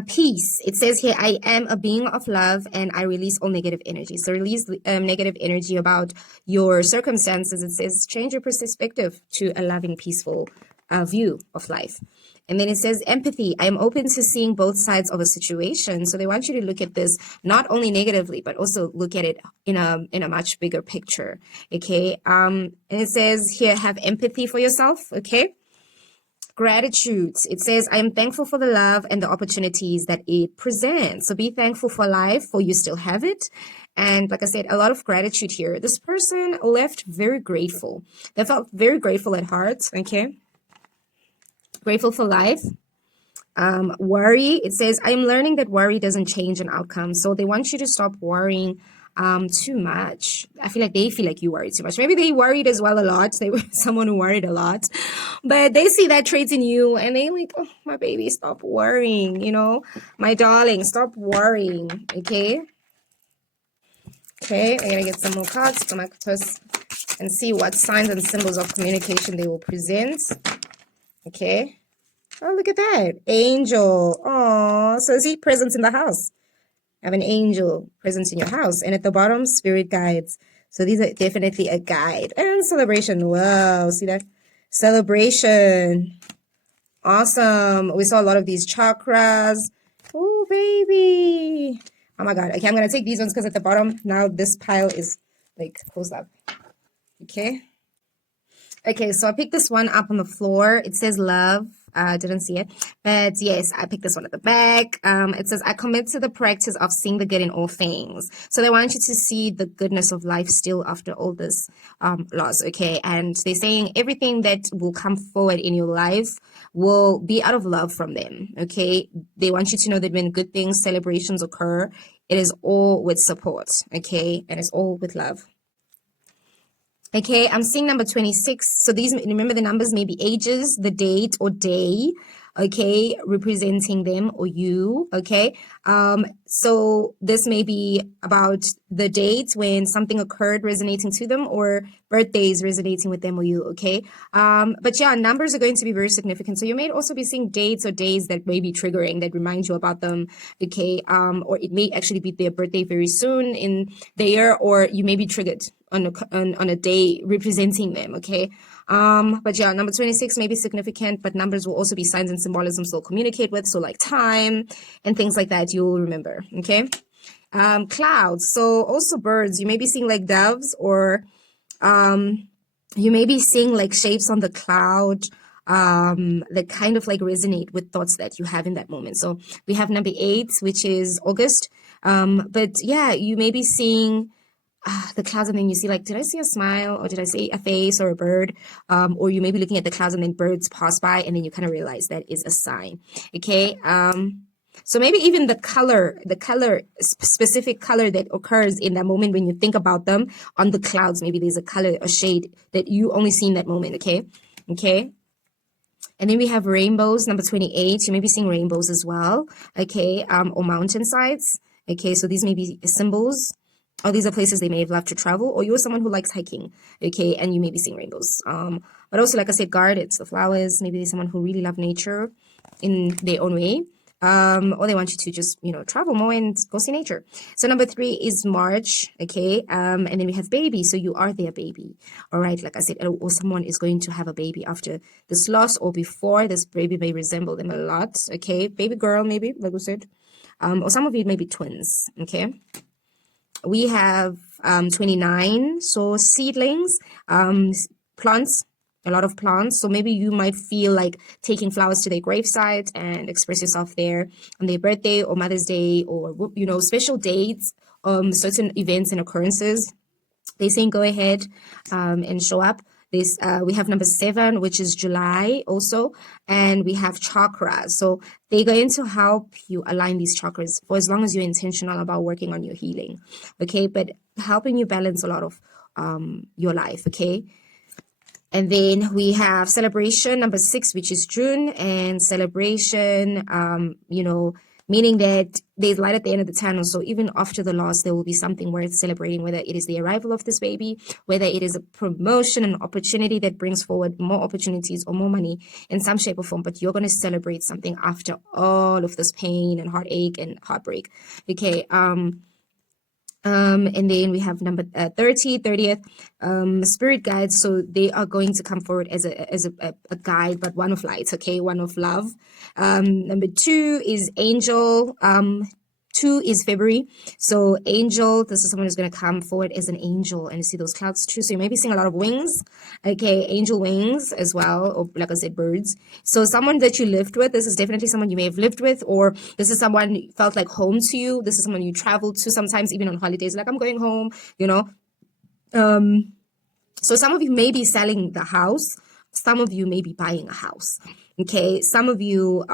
Peace. It says here, I am a being of love and I release all negative energy. So release negative energy about your circumstances. It says change your perspective to a loving, peaceful view of life. And then it says empathy. I am open to seeing both sides of a situation. So they want you to look at this not only negatively, but also look at it in a much bigger picture. Okay. And it says here, have empathy for yourself. Okay. Gratitude. It says, I am thankful for the love and the opportunities that it presents. So be thankful for life, for you still have it. And like I said, a lot of gratitude here. This person left very grateful. They felt very grateful at heart. Okay. Grateful for life. Worry. It says, I am learning that worry doesn't change an outcome. So they want you to stop worrying too much. I feel like they feel like you worry too much. Maybe they worried as well a lot. They were someone who worried a lot, but they see that trait in you and they like, oh, my baby, stop worrying. You know, my darling, stop worrying. Okay. Okay. We're going to get some more cards from Akatos and see what signs and symbols of communication they will present. Okay. Oh, look at that. Angel. Oh, so see, presence in the house. Have an angel presence in your house. And at the bottom, spirit guides. So these are definitely a guide. And celebration. Wow. See that? Celebration. Awesome. We saw a lot of these chakras. Oh, baby. Oh, my God. Okay, I'm going to take these ones because at the bottom, now this pile is like closed up. Okay. Okay, so I picked this one up on the floor. It says love. I didn't see it, but yes, I picked this one at the back. It says, I commit to the practice of seeing the good in all things. So they want you to see the goodness of life still after all this loss, okay? And they're saying everything that will come forward in your life will be out of love from them, okay? They want you to know that when good things, celebrations occur, it is all with support, okay? And it's all with love. Okay, I'm seeing number 26. So these, remember the numbers may be ages, the date or day, okay, representing them or you, okay? So this may be about the date when something occurred resonating to them or birthdays resonating with them or you, okay? But yeah, numbers are going to be very significant. So you may also be seeing dates or days that may be triggering, that remind you about them, okay? Or it may actually be their birthday very soon in the year, or you may be triggered on a day representing them, okay? But yeah, number 26 may be significant, but numbers will also be signs and symbolisms they'll communicate with. So like time and things like that, you'll remember, okay? Clouds, so also birds. You may be seeing like doves, or you may be seeing like shapes on the cloud that kind of like resonate with thoughts that you have in that moment. So we have number 8, which is August. But yeah, you may be seeing the clouds and then you see like, did I see a smile or did I see a face or a bird? Or you may be looking at the clouds and then birds pass by and then you kind of realize that is a sign. Okay. So maybe even the color, specific color that occurs in that moment when you think about them on the clouds, maybe there's a color, a shade that you only see in that moment. Okay. Okay. And then we have rainbows, number 28. You may be seeing rainbows as well. Okay. Or mountainsides. Okay. So these may be symbols or these are places they may have loved to travel, or you're someone who likes hiking, okay, and you may be seeing rainbows. But also, like I said, gardens, the flowers, maybe there's someone who really love nature in their own way. Or they want you to just, travel more and go see nature. So number 3 is March, okay? And then we have baby, so you are their baby, all right? Like I said, or someone is going to have a baby after this loss or before. This baby may resemble them a lot, okay? Baby girl, maybe, like we said. Or some of you may be twins, okay? We have 29, so seedlings, plants, a lot of plants. So maybe you might feel like taking flowers to their gravesite and express yourself there on their birthday or Mother's Day, or special dates, certain events and occurrences. They're saying go ahead and show up. We have number 7, which is July also, and we have chakras. So they're going to help you align these chakras for as long as you're intentional about working on your healing, okay? But helping you balance a lot of your life, okay? And then we have celebration, number 6, which is June, and celebration, meaning that there's light at the end of the tunnel. So even after the loss, there will be something worth celebrating, whether it is the arrival of this baby, whether it is a promotion, an opportunity that brings forward more opportunities or more money in some shape or form. But you're going to celebrate something after all of this pain and heartache and heartbreak. Okay. And then we have number 30th, spirit guides. So they are going to come forward as a guide, but one of light, okay, one of love. Number 2 is angel. 2 is February. So angel, this is someone who's going to come forward as an angel, and you see those clouds too. So you may be seeing a lot of wings, okay, angel wings as well, or like I said, birds. So someone that you lived with, this is definitely someone you may have lived with, or this is someone who felt like home to you. This is someone you traveled to sometimes, even on holidays, like I'm going home, So some of you may be selling the house. Some of you may be buying a house, okay? Some of you,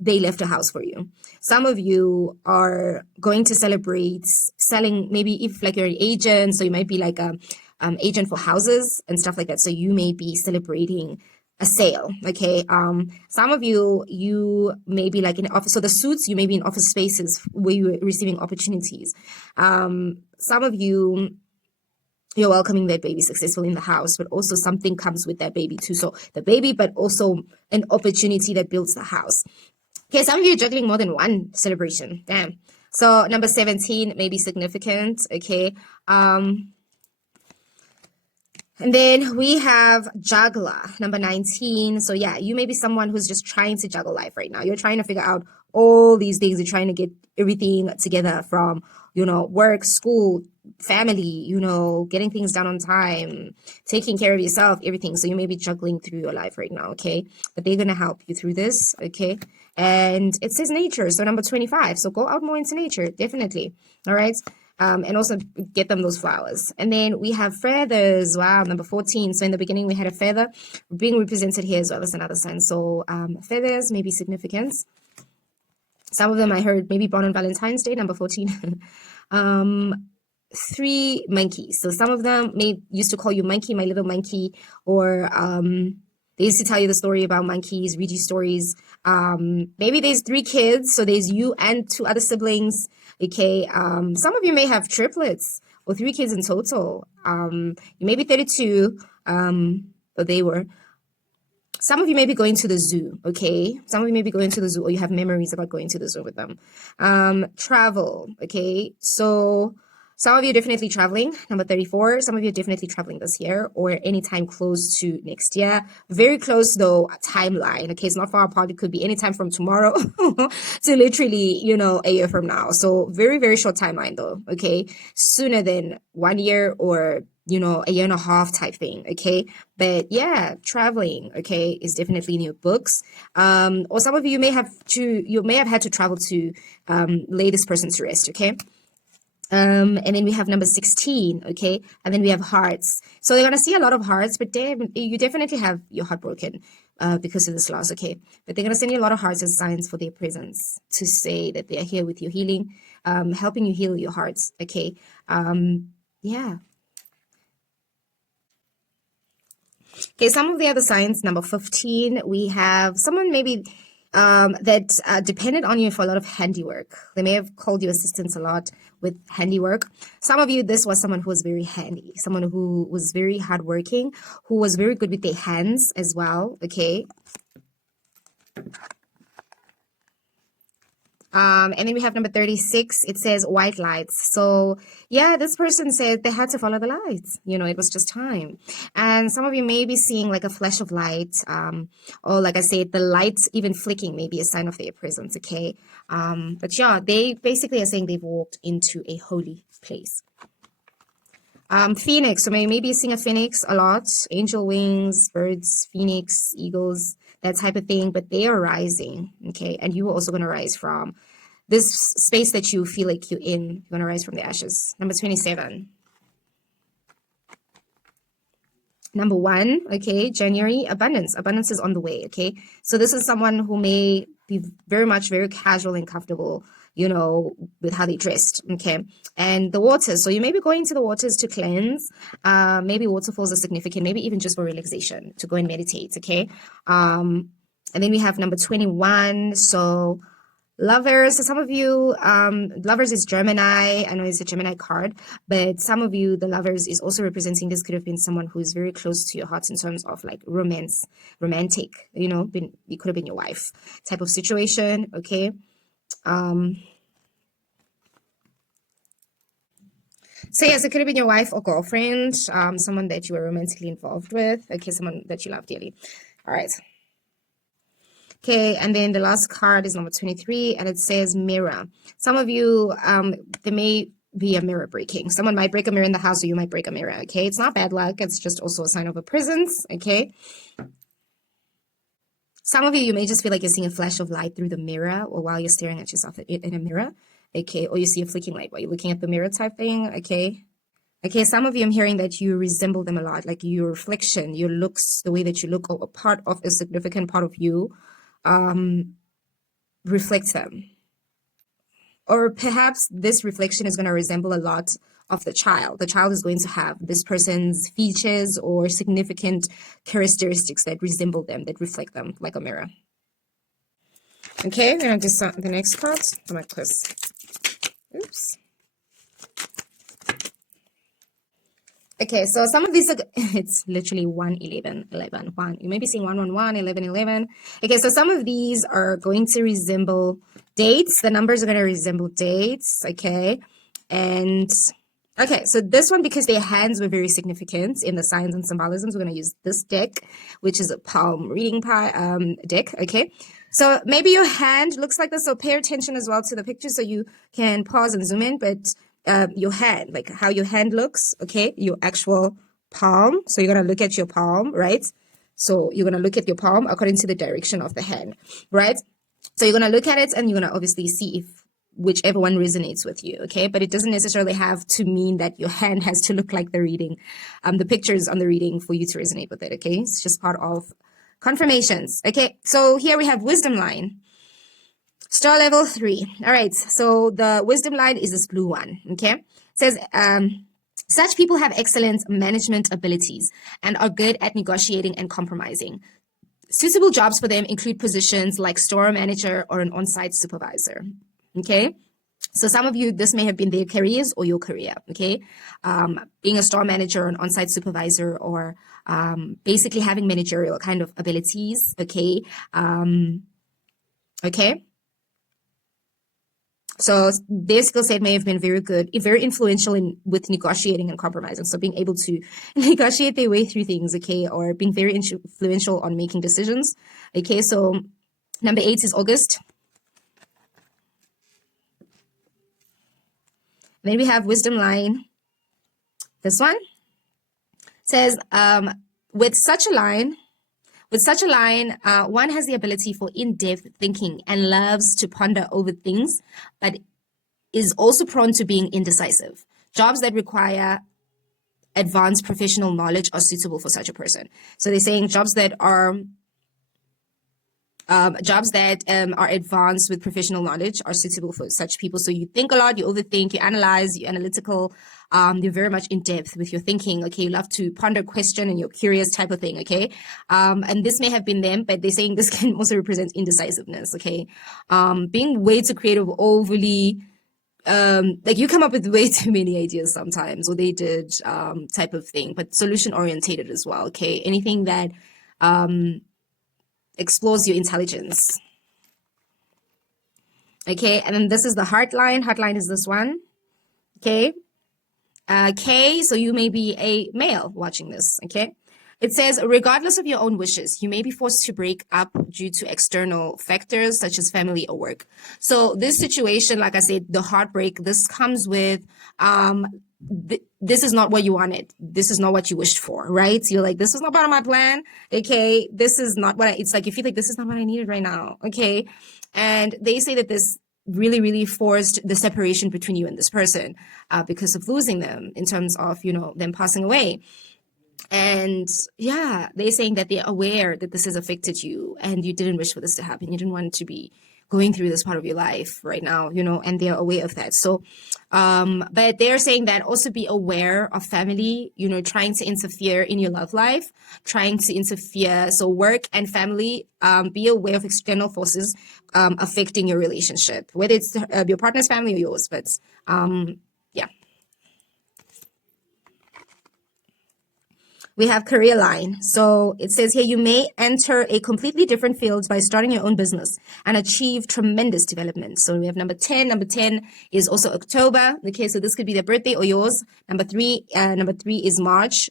they left a house for you. Some of you are going to celebrate selling, maybe if like you're an agent, so you might be like a agent for houses and stuff like that. So you may be celebrating a sale, okay? Some of you may be like in office. So the suits, you may be in office spaces where you're receiving opportunities. Some of you, you're welcoming that baby successfully in the house, but also something comes with that baby too. So the baby, but also an opportunity that builds the house. Okay, some of you are juggling more than one celebration. Damn. So number 17 may be significant. Okay. And then we have juggler, number 19. So yeah, you may be someone who's just trying to juggle life right now. You're trying to figure out all these things. You're trying to get everything together from, work, school, family, getting things done on time, taking care of yourself, everything. So you may be juggling through your life right now, okay? But they're going to help you through this, okay? And it says nature, so number 25. So go out more into nature, definitely, all right? And also get them those flowers. And then we have feathers. Wow, number 14. So in the beginning, we had a feather being represented here as well as another sign. So feathers may be significant. Some of them I heard maybe born on Valentine's Day, number 14. 3 monkeys. So some of them used to call you monkey, my little monkey, or they used to tell you the story about monkeys, read you stories. Maybe there's 3 kids, so there's you and 2 other siblings. Okay, some of you may have triplets or 3 kids in total. You may be 32, but they were. Some of you may be going to the zoo, okay? Some of you may be going to the zoo, or you have memories about going to the zoo with them. Travel, okay? So some of you are definitely traveling, number 34. Some of you are definitely traveling this year or anytime close to next year. Very close, though, timeline, okay? It's not far apart. It could be anytime from tomorrow to literally, a year from now. So very, very short timeline, though, okay? Sooner than 1 year or a year and a half type thing, okay? But yeah, traveling, okay, is definitely in your books. Or some of you may have had to travel to lay this person to rest, okay? And then we have number 16, okay? And then we have hearts. So they're going to see a lot of hearts, but you definitely have your heart broken because of this loss, okay? But they're going to send you a lot of hearts as signs for their presence to say that they are here with your healing, helping you heal your hearts, okay? Yeah. Okay, some of the other signs, number 15, we have someone maybe that depended on you for a lot of handiwork. They may have called you assistants a lot with handiwork. Some of you, this was someone who was very handy, someone who was very hardworking, who was very good with their hands as well, okay? And then we have number 36. It says white lights. So yeah, this person said they had to follow the lights. You know, it was just time. And some of you may be seeing like a flash of light, or like I said, the lights even flicking may be a sign of their presence, okay? But yeah, they basically are saying they've walked into a holy place. Phoenix, so maybe seeing a phoenix a lot, angel wings, birds, phoenix, eagles, that type of thing, but they are rising, okay? And you are also going to rise from this space that you feel like you're in. You're going to rise from the ashes. Number 27. Number 1, okay, January, abundance. Abundance is on the way, okay? So this is someone who may be very casual and comfortable, you know, with how they dressed, okay? And the waters, so you may be going to the waters to cleanse. Maybe waterfalls are significant, maybe even just for relaxation, to go and meditate, okay? And then we have number 21, so lovers. So some of you, lovers is Gemini. I know it's a Gemini card, but some of you, the lovers is also representing, this could have been someone who is very close to your heart in terms of like romance, romantic, you know, it could have been your wife type of situation, okay? So yes, it could have been your wife or girlfriend, someone that you were romantically involved with, okay, someone that you love dearly. All right. Okay, and then the last card is number 23, and it says mirror. Some of you, there may be a mirror breaking. Someone might break a mirror in the house, or you might break a mirror, okay? It's not bad luck. It's just also a sign of a presence, okay? Some of you, you may just feel like you're seeing a flash of light through the mirror, or while you're staring at yourself in a mirror, okay? Or you see a flicking light while you're looking at the mirror type thing, okay? Okay, some of you, I'm hearing that you resemble them a lot, like your reflection, your looks, the way that you look, or a part of a significant part of you, reflects them. Or perhaps this reflection is going to resemble a lot of the child. The child is going to have this person's features or significant characteristics that resemble them, that reflect them like a mirror. Okay, we're going to do the next card. Oh my goodness. Oops. Okay, so some of these are, it's literally 1, 11, 11, 1. You may be seeing 1, 1, 1, 11, 11. Okay, so some of these are going to resemble dates. The numbers are going to resemble dates, okay? And, okay, so this one, because their hands were very significant in the signs and symbolisms, we're going to use this deck, which is a palm reading deck, okay? So maybe your hand looks like this, so pay attention as well to the picture so you can pause and zoom in, but your hand, like how your hand looks, okay, your actual palm. So you're going to look at your palm, right? So you're going to look at your palm according to the direction of the hand, right? So you're going to look at it and you're going to obviously see if whichever one resonates with you, okay? But it doesn't necessarily have to mean that your hand has to look like the reading, the pictures on the reading for you to resonate with it, okay? It's just part of confirmations, okay? So here we have wisdom line. Star level 3. All right. So the wisdom line is this blue one. Okay. It says, such people have excellent management abilities and are good at negotiating and compromising. Suitable jobs for them include positions like store manager or an on-site supervisor. Okay. So some of you, this may have been their careers or your career. Okay. Being a store manager or an on-site supervisor, or basically having managerial kind of abilities. Okay. Okay. So their skill set may have been very good, very influential with negotiating and compromising. So being able to negotiate their way through things, okay, or being very influential on making decisions. Okay, so number 8 is August. Then we have wisdom line. This one says, with such a line, one has the ability for in-depth thinking and loves to ponder over things, but is also prone to being indecisive. Jobs that require advanced professional knowledge are suitable for such a person. So they're saying jobs that are Jobs that are advanced with professional knowledge are suitable for such people. So you think a lot, you overthink, you analyze, you're analytical, you're very much in depth with your thinking. Okay, you love to ponder, question, and you're curious type of thing. Okay, and this may have been them, but they're saying this can also represent indecisiveness. Okay, being way too creative, overly like you come up with way too many ideas sometimes, or they did type of thing, but solution orientated as well. Okay, anything that explores your intelligence. Okay, and then this is the heart line. Heart line is this one. Okay, K, so you may be a male watching this. Okay, it says, regardless of your own wishes, you may be forced to break up due to external factors such as family or work. So this situation, like I said, the heartbreak, this comes with this is not what you wanted. This is not what you wished for, right? So you're like, this is not part of my plan. Okay, this is not what it's like. You feel like this is not what I needed right now. Okay, and they say that this really, really forced the separation between you and this person because of losing them in terms of, you know, them passing away. And yeah, they're saying that they're aware that this has affected you and you didn't wish for this to happen. You didn't want to be going through this part of your life right now, you know, and they're aware of that. So, but they're saying that also be aware of family, you know, trying to interfere in your love life, trying to interfere. So work and family, be aware of external forces affecting your relationship, whether it's your partner's family or yours, but yeah. We have career line. So it says here, you may enter a completely different field by starting your own business and achieve tremendous development. So we have number 10. Number 10 is also October. Okay, so this could be their birthday or yours. Number three is March.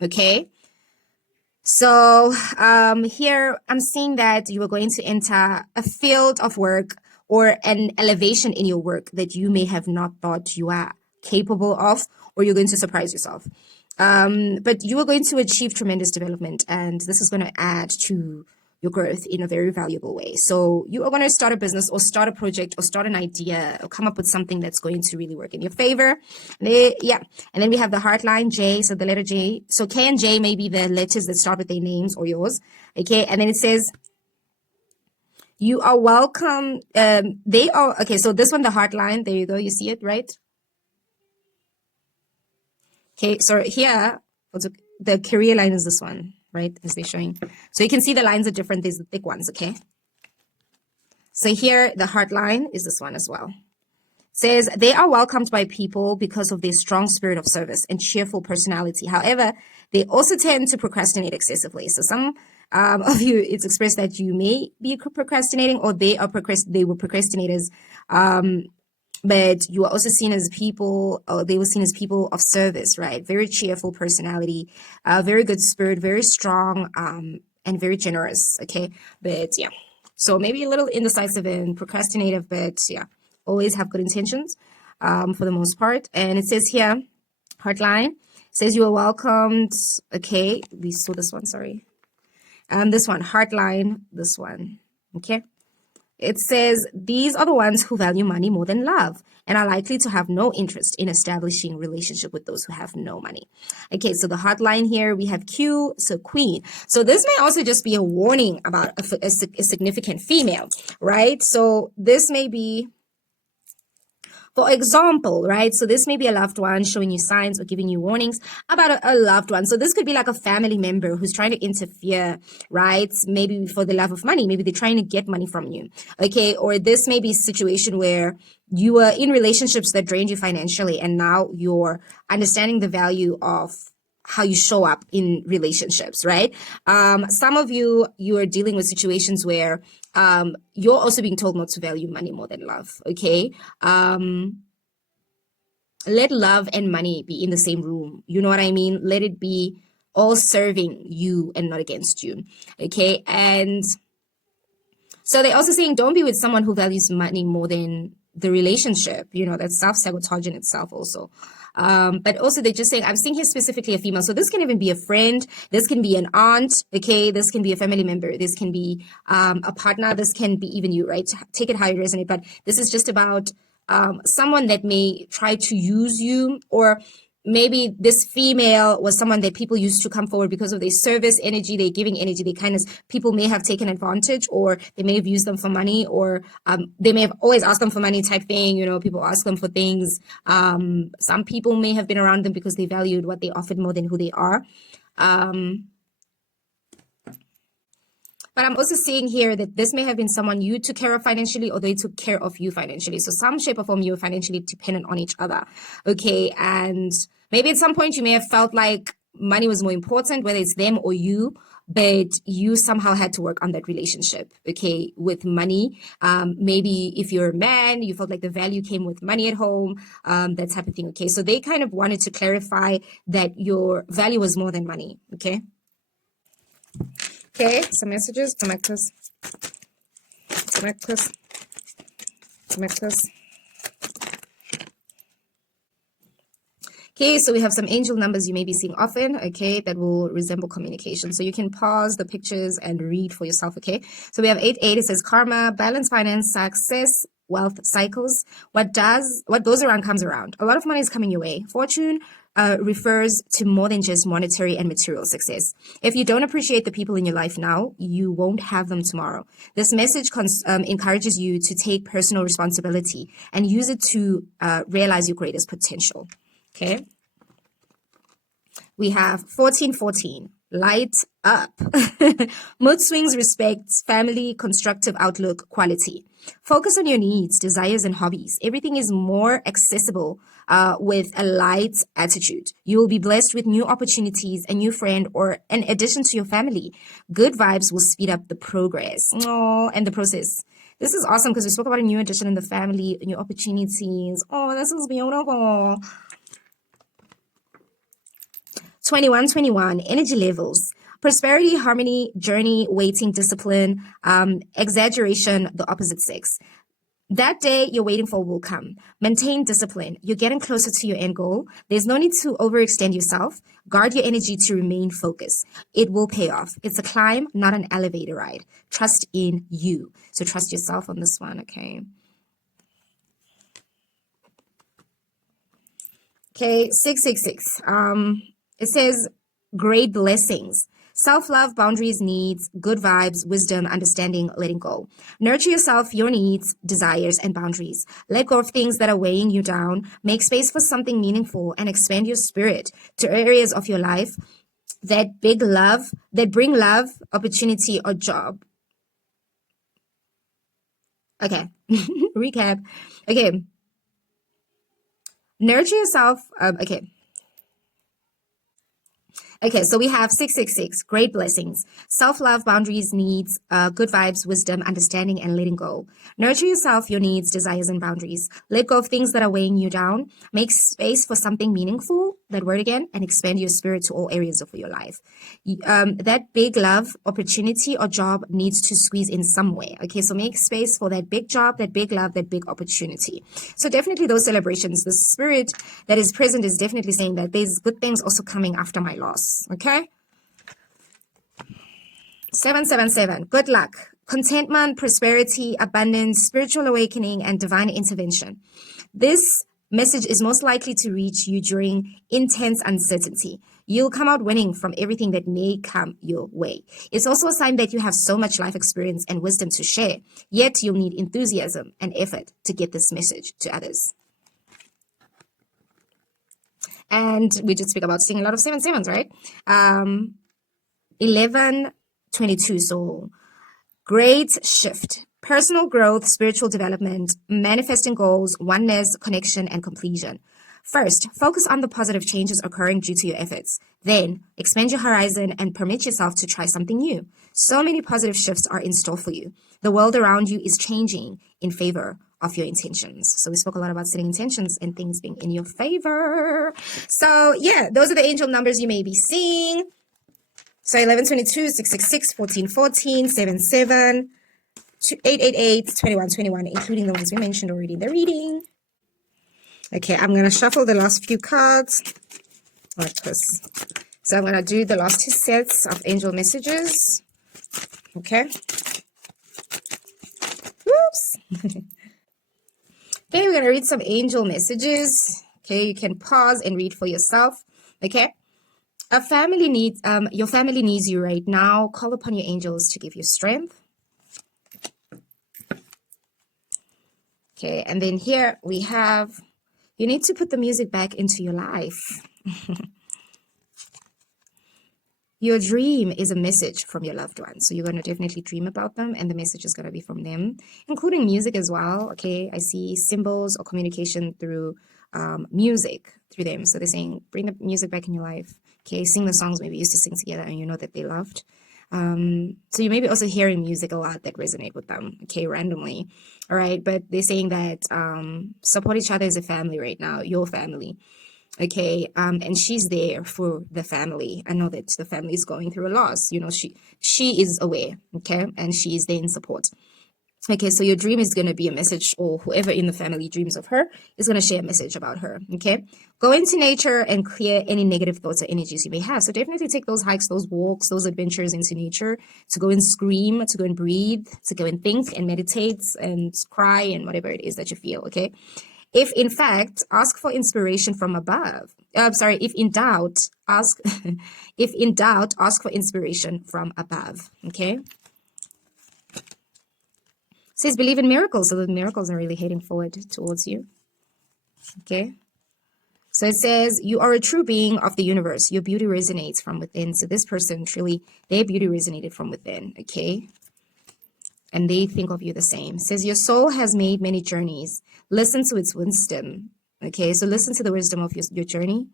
Okay. So here I'm seeing that you are going to enter a field of work or an elevation in your work that you may have not thought you are capable of, or you're going to surprise yourself. But you are going to achieve tremendous development, and this is going to add to your growth in a very valuable way. So you are going to start a business or start a project or start an idea or come up with something that's going to really work in your favor. Yeah. And then we have the heart line, J, so the letter J. So K and J may be the letters that start with their names or yours. Okay. And then it says, you are welcome. They are, okay, so this one, the heart line, there you go. You see it, right? Okay, so here, the career line is this one, right? As they're showing. So you can see the lines are different. There's the thick ones, okay? So here, the heart line is this one as well. It says, they are welcomed by people because of their strong spirit of service and cheerful personality. However, they also tend to procrastinate excessively. So some of you, it's expressed that you may be procrastinating, or they were procrastinators. But you are also seen as people, or they were seen as people of service, right? Very cheerful personality, very good spirit, very strong, and very generous, okay? But yeah, so maybe a little indecisive and procrastinative, but yeah, always have good intentions for the most part. And it says here, heartline, says you are welcomed, okay? We saw this one, sorry. This one, heartline, this one, okay? It says, these are the ones who value money more than love and are likely to have no interest in establishing relationship with those who have no money. Okay, so the hotline here, we have Q, so queen. So this may also just be a warning about a significant female, right? So this may be, for example, right? So this may be a loved one showing you signs or giving you warnings about a loved one. So this could be like a family member who's trying to interfere, right? Maybe for the love of money. Maybe they're trying to get money from you. Okay. Or this may be a situation where you were in relationships that drained you financially, and now you're understanding the value of how you show up in relationships, right? Some of you are dealing with situations where you're also being told not to value money more than love, okay? Let love and money be in the same room. You know what I mean? Let it be all serving you and not against you, okay? And so they're also saying, don't be with someone who values money more than the relationship. You know, that's self-sabotage in itself also. But also they're just saying, I'm seeing here specifically a female. So this can even be a friend. This can be an aunt. Okay. This can be a family member. This can be a partner. This can be even you, right? Take it how you resonate. But this is just about someone that may try to use you, or maybe this female was someone that people used to come forward because of their service energy, their giving energy, they kind of, people may have taken advantage, or they may have used them for money, or they may have always asked them for money type thing. You know, people ask them for things. Some people may have been around them because they valued what they offered more than who they are. But I'm also seeing here that this may have been someone you took care of financially, or they took care of you financially. So some shape or form, you're financially dependent on each other. Okay. And maybe at some point you may have felt like money was more important, whether it's them or you, but you somehow had to work on that relationship, okay, with money. Maybe if you're a man, you felt like the value came with money at home, that type of thing, okay? So they kind of wanted to clarify that your value was more than money, okay? Okay, some messages, connectors, connectors, connectors. Okay, so we have some angel numbers you may be seeing often, okay, that will resemble communication. So you can pause the pictures and read for yourself, okay? So we have 8-8, it says karma, balance, finance, success, wealth cycles. What goes around comes around. A lot of money is coming your way. Fortune refers to more than just monetary and material success. If you don't appreciate the people in your life now, you won't have them tomorrow. This message encourages you to take personal responsibility and use it to realize your greatest potential. Okay. We have 1414. Light up. Mood swings, respects, family, constructive outlook, quality. Focus on your needs, desires, and hobbies. Everything is more accessible with a light attitude. You will be blessed with new opportunities, a new friend, or an addition to your family. Good vibes will speed up the progress and the process. This is awesome because we spoke about a new addition in the family, new opportunities. Oh, this is beautiful. 2121, energy levels. Prosperity, harmony, journey, waiting, discipline, exaggeration, the opposite sex. That day you're waiting for will come. Maintain discipline. You're getting closer to your end goal. There's no need to overextend yourself. Guard your energy to remain focused. It will pay off. It's a climb, not an elevator ride. Trust in you. So trust yourself on this one, okay? Okay, 666. It says great blessings. Self-love, boundaries, needs, good vibes, wisdom, understanding, letting go. Nurture yourself, your needs, desires, and boundaries. Let go of things that are weighing you down. Make space for something meaningful and expand your spirit to areas of your life that bring love, opportunity, or job. Okay, recap. Okay, nurture yourself. Okay, so we have 666, great blessings, self-love, boundaries, needs, good vibes, wisdom, understanding, and letting go. Nurture yourself, your needs, desires, and boundaries. Let go of things that are weighing you down. Make space for something meaningful, that word again, and expand your spirit to all areas of your life. That big love, opportunity, or job needs to squeeze in somewhere. Okay, so make space for that big job, that big love, that big opportunity. So definitely those celebrations, the spirit that is present is definitely saying that there's good things also coming after my loss. Okay. 777. Good luck, contentment, prosperity, abundance, spiritual awakening, and divine intervention. This message is most likely to reach you during intense uncertainty. You'll come out winning from everything that may come your way. It's also a sign that you have so much life experience and wisdom to share, yet you'll need enthusiasm and effort to get this message to others. And we did speak about seeing a lot of 7/7s, right? 11/22. So great shift, personal growth, spiritual development, manifesting goals, oneness, connection, and completion. First, focus on the positive changes occurring due to your efforts. Then, expand your horizon and permit yourself to try something new. So many positive shifts are in store for you. The world around you is changing in favor of your intentions. So we spoke a lot about setting intentions and things being in your favor. So yeah, those are the angel numbers you may be seeing. So 11/22, 666, 14/14, 7/7, 8/8, 21/21, including the ones we mentioned already in the reading. Okay, I'm going to shuffle the last few cards like this. So I'm going to do the last 2 sets of angel messages. Okay. Whoops. Okay, we're going to read some angel messages. Okay, you can pause and read for yourself. Okay. A family needs your family needs you right now. Call upon your angels to give you strength. Okay, and then here we have you need to put the music back into your life. Your dream is a message from your loved ones. So you're going to definitely dream about them, and the message is going to be from them, including music as well. Okay, I see symbols or communication through music through them. So they're saying, bring the music back in your life. Okay, sing the songs maybe you used to sing together and you know that they loved. So you may be also hearing music a lot that resonate with them, okay, randomly. All right, but they're saying that support each other as a family right now, your family. Okay, and she's there for the family. I know that the family is going through a loss. You know, she is aware, okay, and she is there in support. Okay, so your dream is going to be a message, or whoever in the family dreams of her is going to share a message about her. Okay, go into nature and clear any negative thoughts or energies you may have. So definitely take those hikes, those walks, those adventures into nature, to go and scream, to go and breathe, to go and think and meditate and cry and whatever it is that you feel. Okay, if in fact, ask for inspiration from above. If in doubt, ask. If in doubt, ask for inspiration from above. Okay. It says believe in miracles, so the miracles are really heading forward towards you. Okay. So it says you are a true being of the universe. Your beauty resonates from within. So this person truly, their beauty resonated from within. Okay. And they think of you the same. It says your soul has made many journeys. Listen to its wisdom. Okay, so listen to the wisdom of your journey.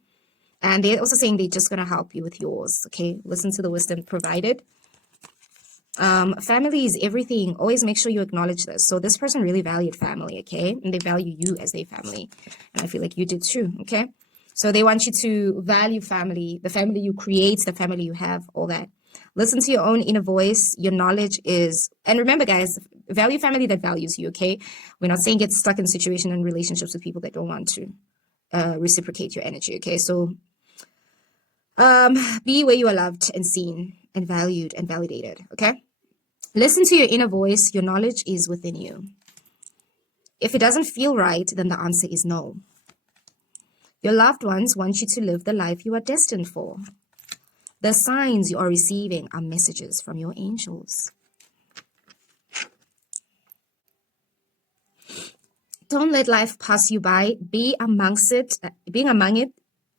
And they're also saying they're just going to help you with yours. Okay, listen to the wisdom provided. Family is everything. Always make sure you acknowledge this. So this person really valued family, okay? And they value you as their family. And I feel like you did too, okay? So they want you to value family, the family you create, the family you have, all that. Listen to your own inner voice. Your knowledge is, and remember, guys, value family that values you, okay? We're not saying get stuck in situations and relationships with people that don't want to reciprocate your energy, okay? So be where you are loved and seen and valued and validated, okay? Listen to your inner voice. Your knowledge is within you. If it doesn't feel right, then the answer is no. Your loved ones want you to live the life you are destined for. The signs you are receiving are messages from your angels. Don't let life pass you by. Be amongst it, being among it,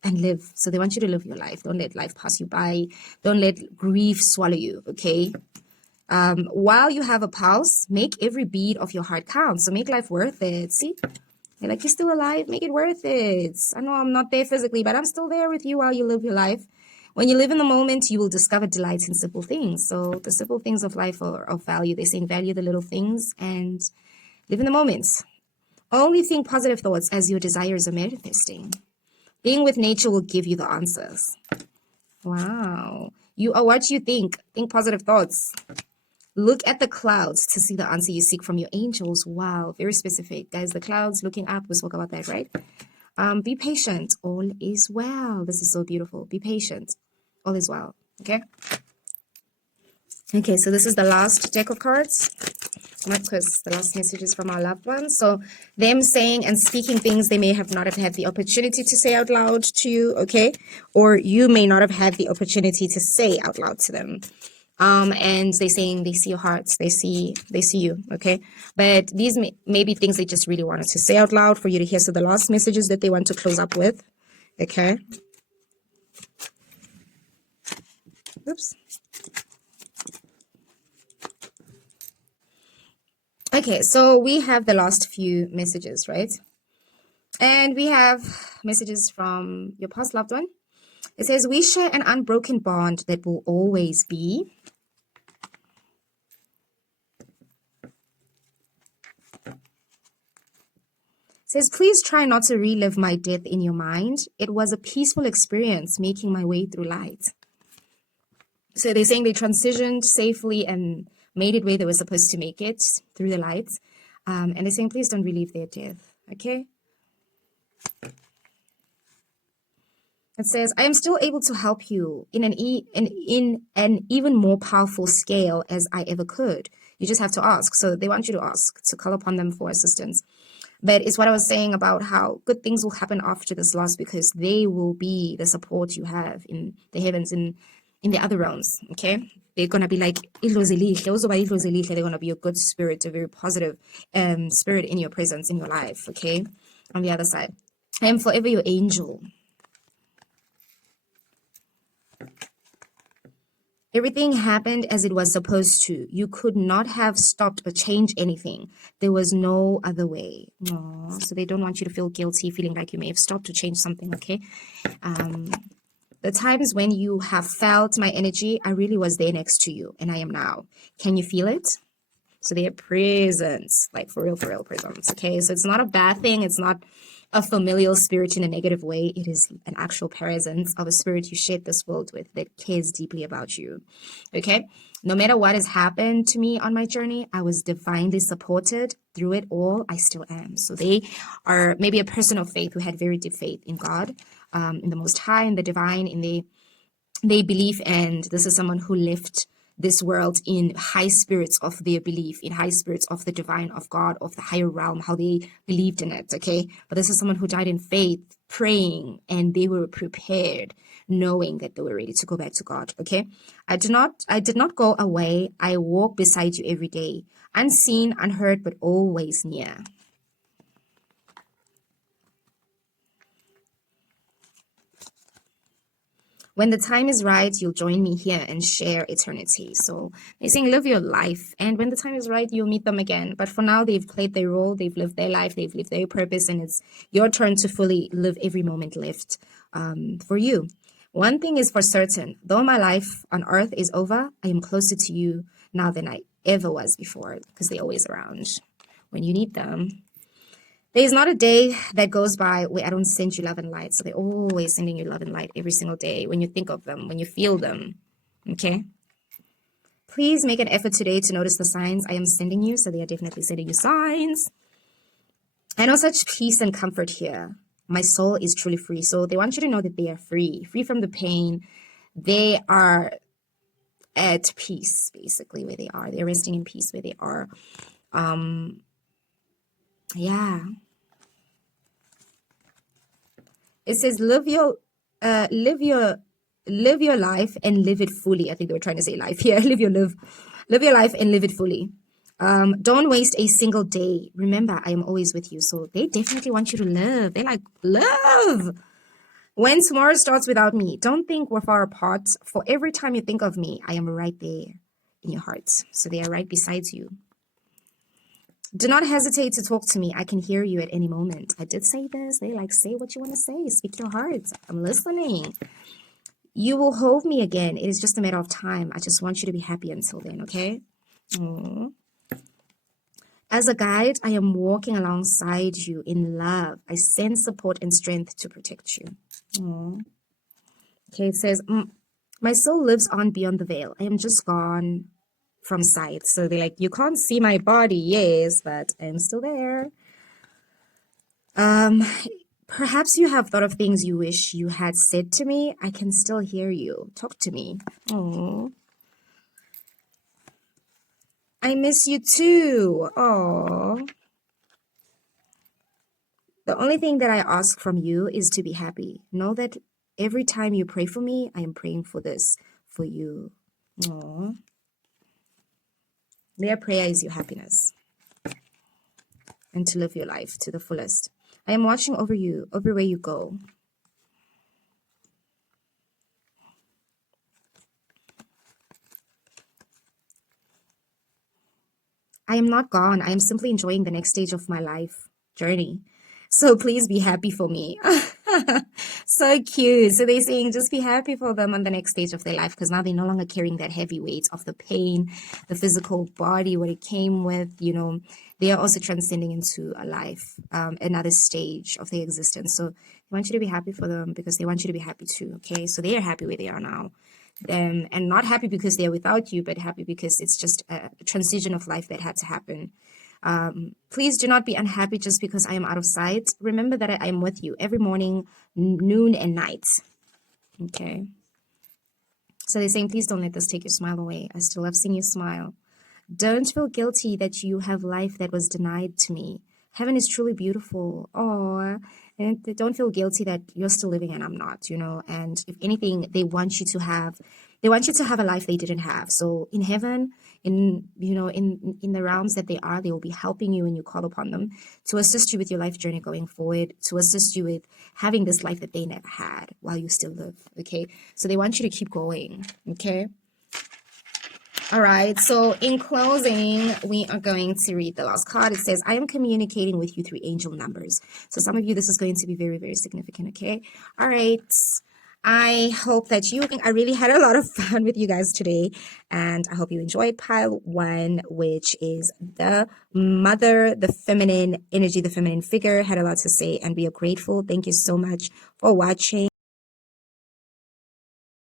and live. So they want you to live your life. Don't let life pass you by. Don't let grief swallow you, okay? While you have a pulse, make every beat of your heart count. So make life worth it. See? You're like, you're still alive. Make it worth it. I know I'm not there physically, but I'm still there with you while you live your life. When you live in the moment, you will discover delight in simple things. So the simple things of life are of value. They're saying value the little things and live in the moment. Only think positive thoughts as your desires are manifesting. Being with nature will give you the answers. Wow. You are what you think. Think positive thoughts. Look at the clouds to see the answer you seek from your angels. Wow, very specific. Guys, the clouds looking up, we spoke about that, right? Be patient. All is well. This is so beautiful. Be patient. All is well. Okay? Okay, so this is the last deck of cards. Because the last messages from our loved ones. So them saying and speaking things they may have not have had the opportunity to say out loud to you, okay? Or you may not have had the opportunity to say out loud to them. And they're saying they see your hearts, they see you, okay? But these may be things they just really wanted to say out loud for you to hear. So the last messages that they want to close up with, okay? Oops. Okay, so we have the last few messages, right? And we have messages from your past loved one. It says, we share an unbroken bond that will always be. It says, please try not to relive my death in your mind. It was a peaceful experience making my way through light. So they're saying they transitioned safely and made it where they were supposed to make it through the light. And they're saying, please don't relive their death, okay? It says, I am still able to help you in an even more powerful scale as I ever could. You just have to ask. So they want you to ask, to call upon them for assistance. But it's what I was saying about how good things will happen after this loss, because they will be the support you have in the heavens, in the other realms. Okay, they're gonna be like idlozi elihle, uzoba idlozi elihle. They're gonna be a good spirit, a very positive spirit in your presence, in your life. Okay, on the other side, I am forever your angel. Everything happened as it was supposed to. You could not have stopped or changed anything. There was no other way. Aw, so they don't want you to feel guilty, feeling like you may have stopped to change something, okay? The times when you have felt my energy, I really was there next to you, and I am now. Can you feel it? So they are presence, like for real presence, okay? So it's not a bad thing. It's not a familial spirit in a negative way. It is an actual presence of a spirit you shared this world with that cares deeply about you, okay? No matter what has happened to me on my journey, I was divinely supported through it all. I still am. So they are maybe a person of faith who had very deep faith in God, in the Most High, in the divine, in they believe, and this is someone who left this world in high spirits of their belief, in high spirits of the divine, of God, of the higher realm, how they believed in it, okay? But this is someone who died in faith, praying, and they were prepared, knowing that they were ready to go back to God, okay? I did not go away. I walk beside you every day, unseen, unheard, but always near. When the time is right, you'll join me here and share eternity. So they're saying live your life. And when the time is right, you'll meet them again. But for now, they've played their role. They've lived their life. They've lived their purpose. And it's your turn to fully live every moment left for you. One thing is for certain. Though my life on earth is over, I am closer to you now than I ever was before, because they're always around when you need them. There's not a day that goes by where I don't send you love and light. So they're always sending you love and light every single day when you think of them, when you feel them. Okay? Please make an effort today to notice the signs I am sending you. So they are definitely sending you signs. I know such peace and comfort here. My soul is truly free. So they want you to know that they are free, free from the pain. They are at peace, basically, where they are. They're resting in peace where they are. Yeah. It says live your life and live it fully. I think they were trying to say life here. live your life and live it fully. Don't waste a single day. Remember, I am always with you. So they definitely want you to live. They're like, love. When tomorrow starts without me, don't think we're far apart. For every time you think of me, I am right there in your heart. So they are right beside you. Do not hesitate to talk to me. I can hear you at any moment. I did say this. They like, say what you want to say. Speak your heart. I'm listening. You will hold me again. It is just a matter of time. I just want you to be happy until then, okay? Aww. As a guide, I am walking alongside you in love. I send support and strength to protect you. Aww. Okay, it says, my soul lives on beyond the veil. I am just gone from sight. So they're like, you can't see my body, yes, but I'm still there. Perhaps you have thought of things you wish you had said to me. I can still hear you. Talk to me. Oh, I miss you too. Oh. The only thing that I ask from you is to be happy. Know that every time you pray for me, I am praying for this for you. Oh. Their prayer is your happiness and to live your life to the fullest. I am watching over you, everywhere you go. I am not gone. I am simply enjoying the next stage of my life journey. So please be happy for me. So cute. So they're saying just be happy for them on the next stage of their life, because now they're no longer carrying that heavy weight of the pain, the physical body, what it came with, you know. They are also transcending into a life, another stage of their existence. So they want you to be happy for them because they want you to be happy too, okay? So they are happy where they are now. And not happy because they're without you, but happy because it's just a transition of life that had to happen. Please do not be unhappy just because I am out of sight. Remember that I am with you every morning, noon, and night. Okay. So they're saying, please don't let this take your smile away. I still love seeing you smile. Don't feel guilty that you have life that was denied to me. Heaven is truly beautiful. Oh, and don't feel guilty that you're still living and I'm not, you know. And if anything, they want you to have a life they didn't have. So in heaven, in the realms that they will be helping you when you call upon them to assist you with your life journey going forward, to assist you with having this life that they never had while you still live. Okay, so they want you to keep going. Okay. All right, so in closing, we are going to read the last card. It says, I am communicating with you through angel numbers. So some of you, this is going to be very, very significant, okay? All right. I hope that I really had a lot of fun with you guys today. And I hope you enjoyed pile one, which is the mother, the feminine energy, the feminine figure, had a lot to say. And we are grateful. Thank you so much for watching.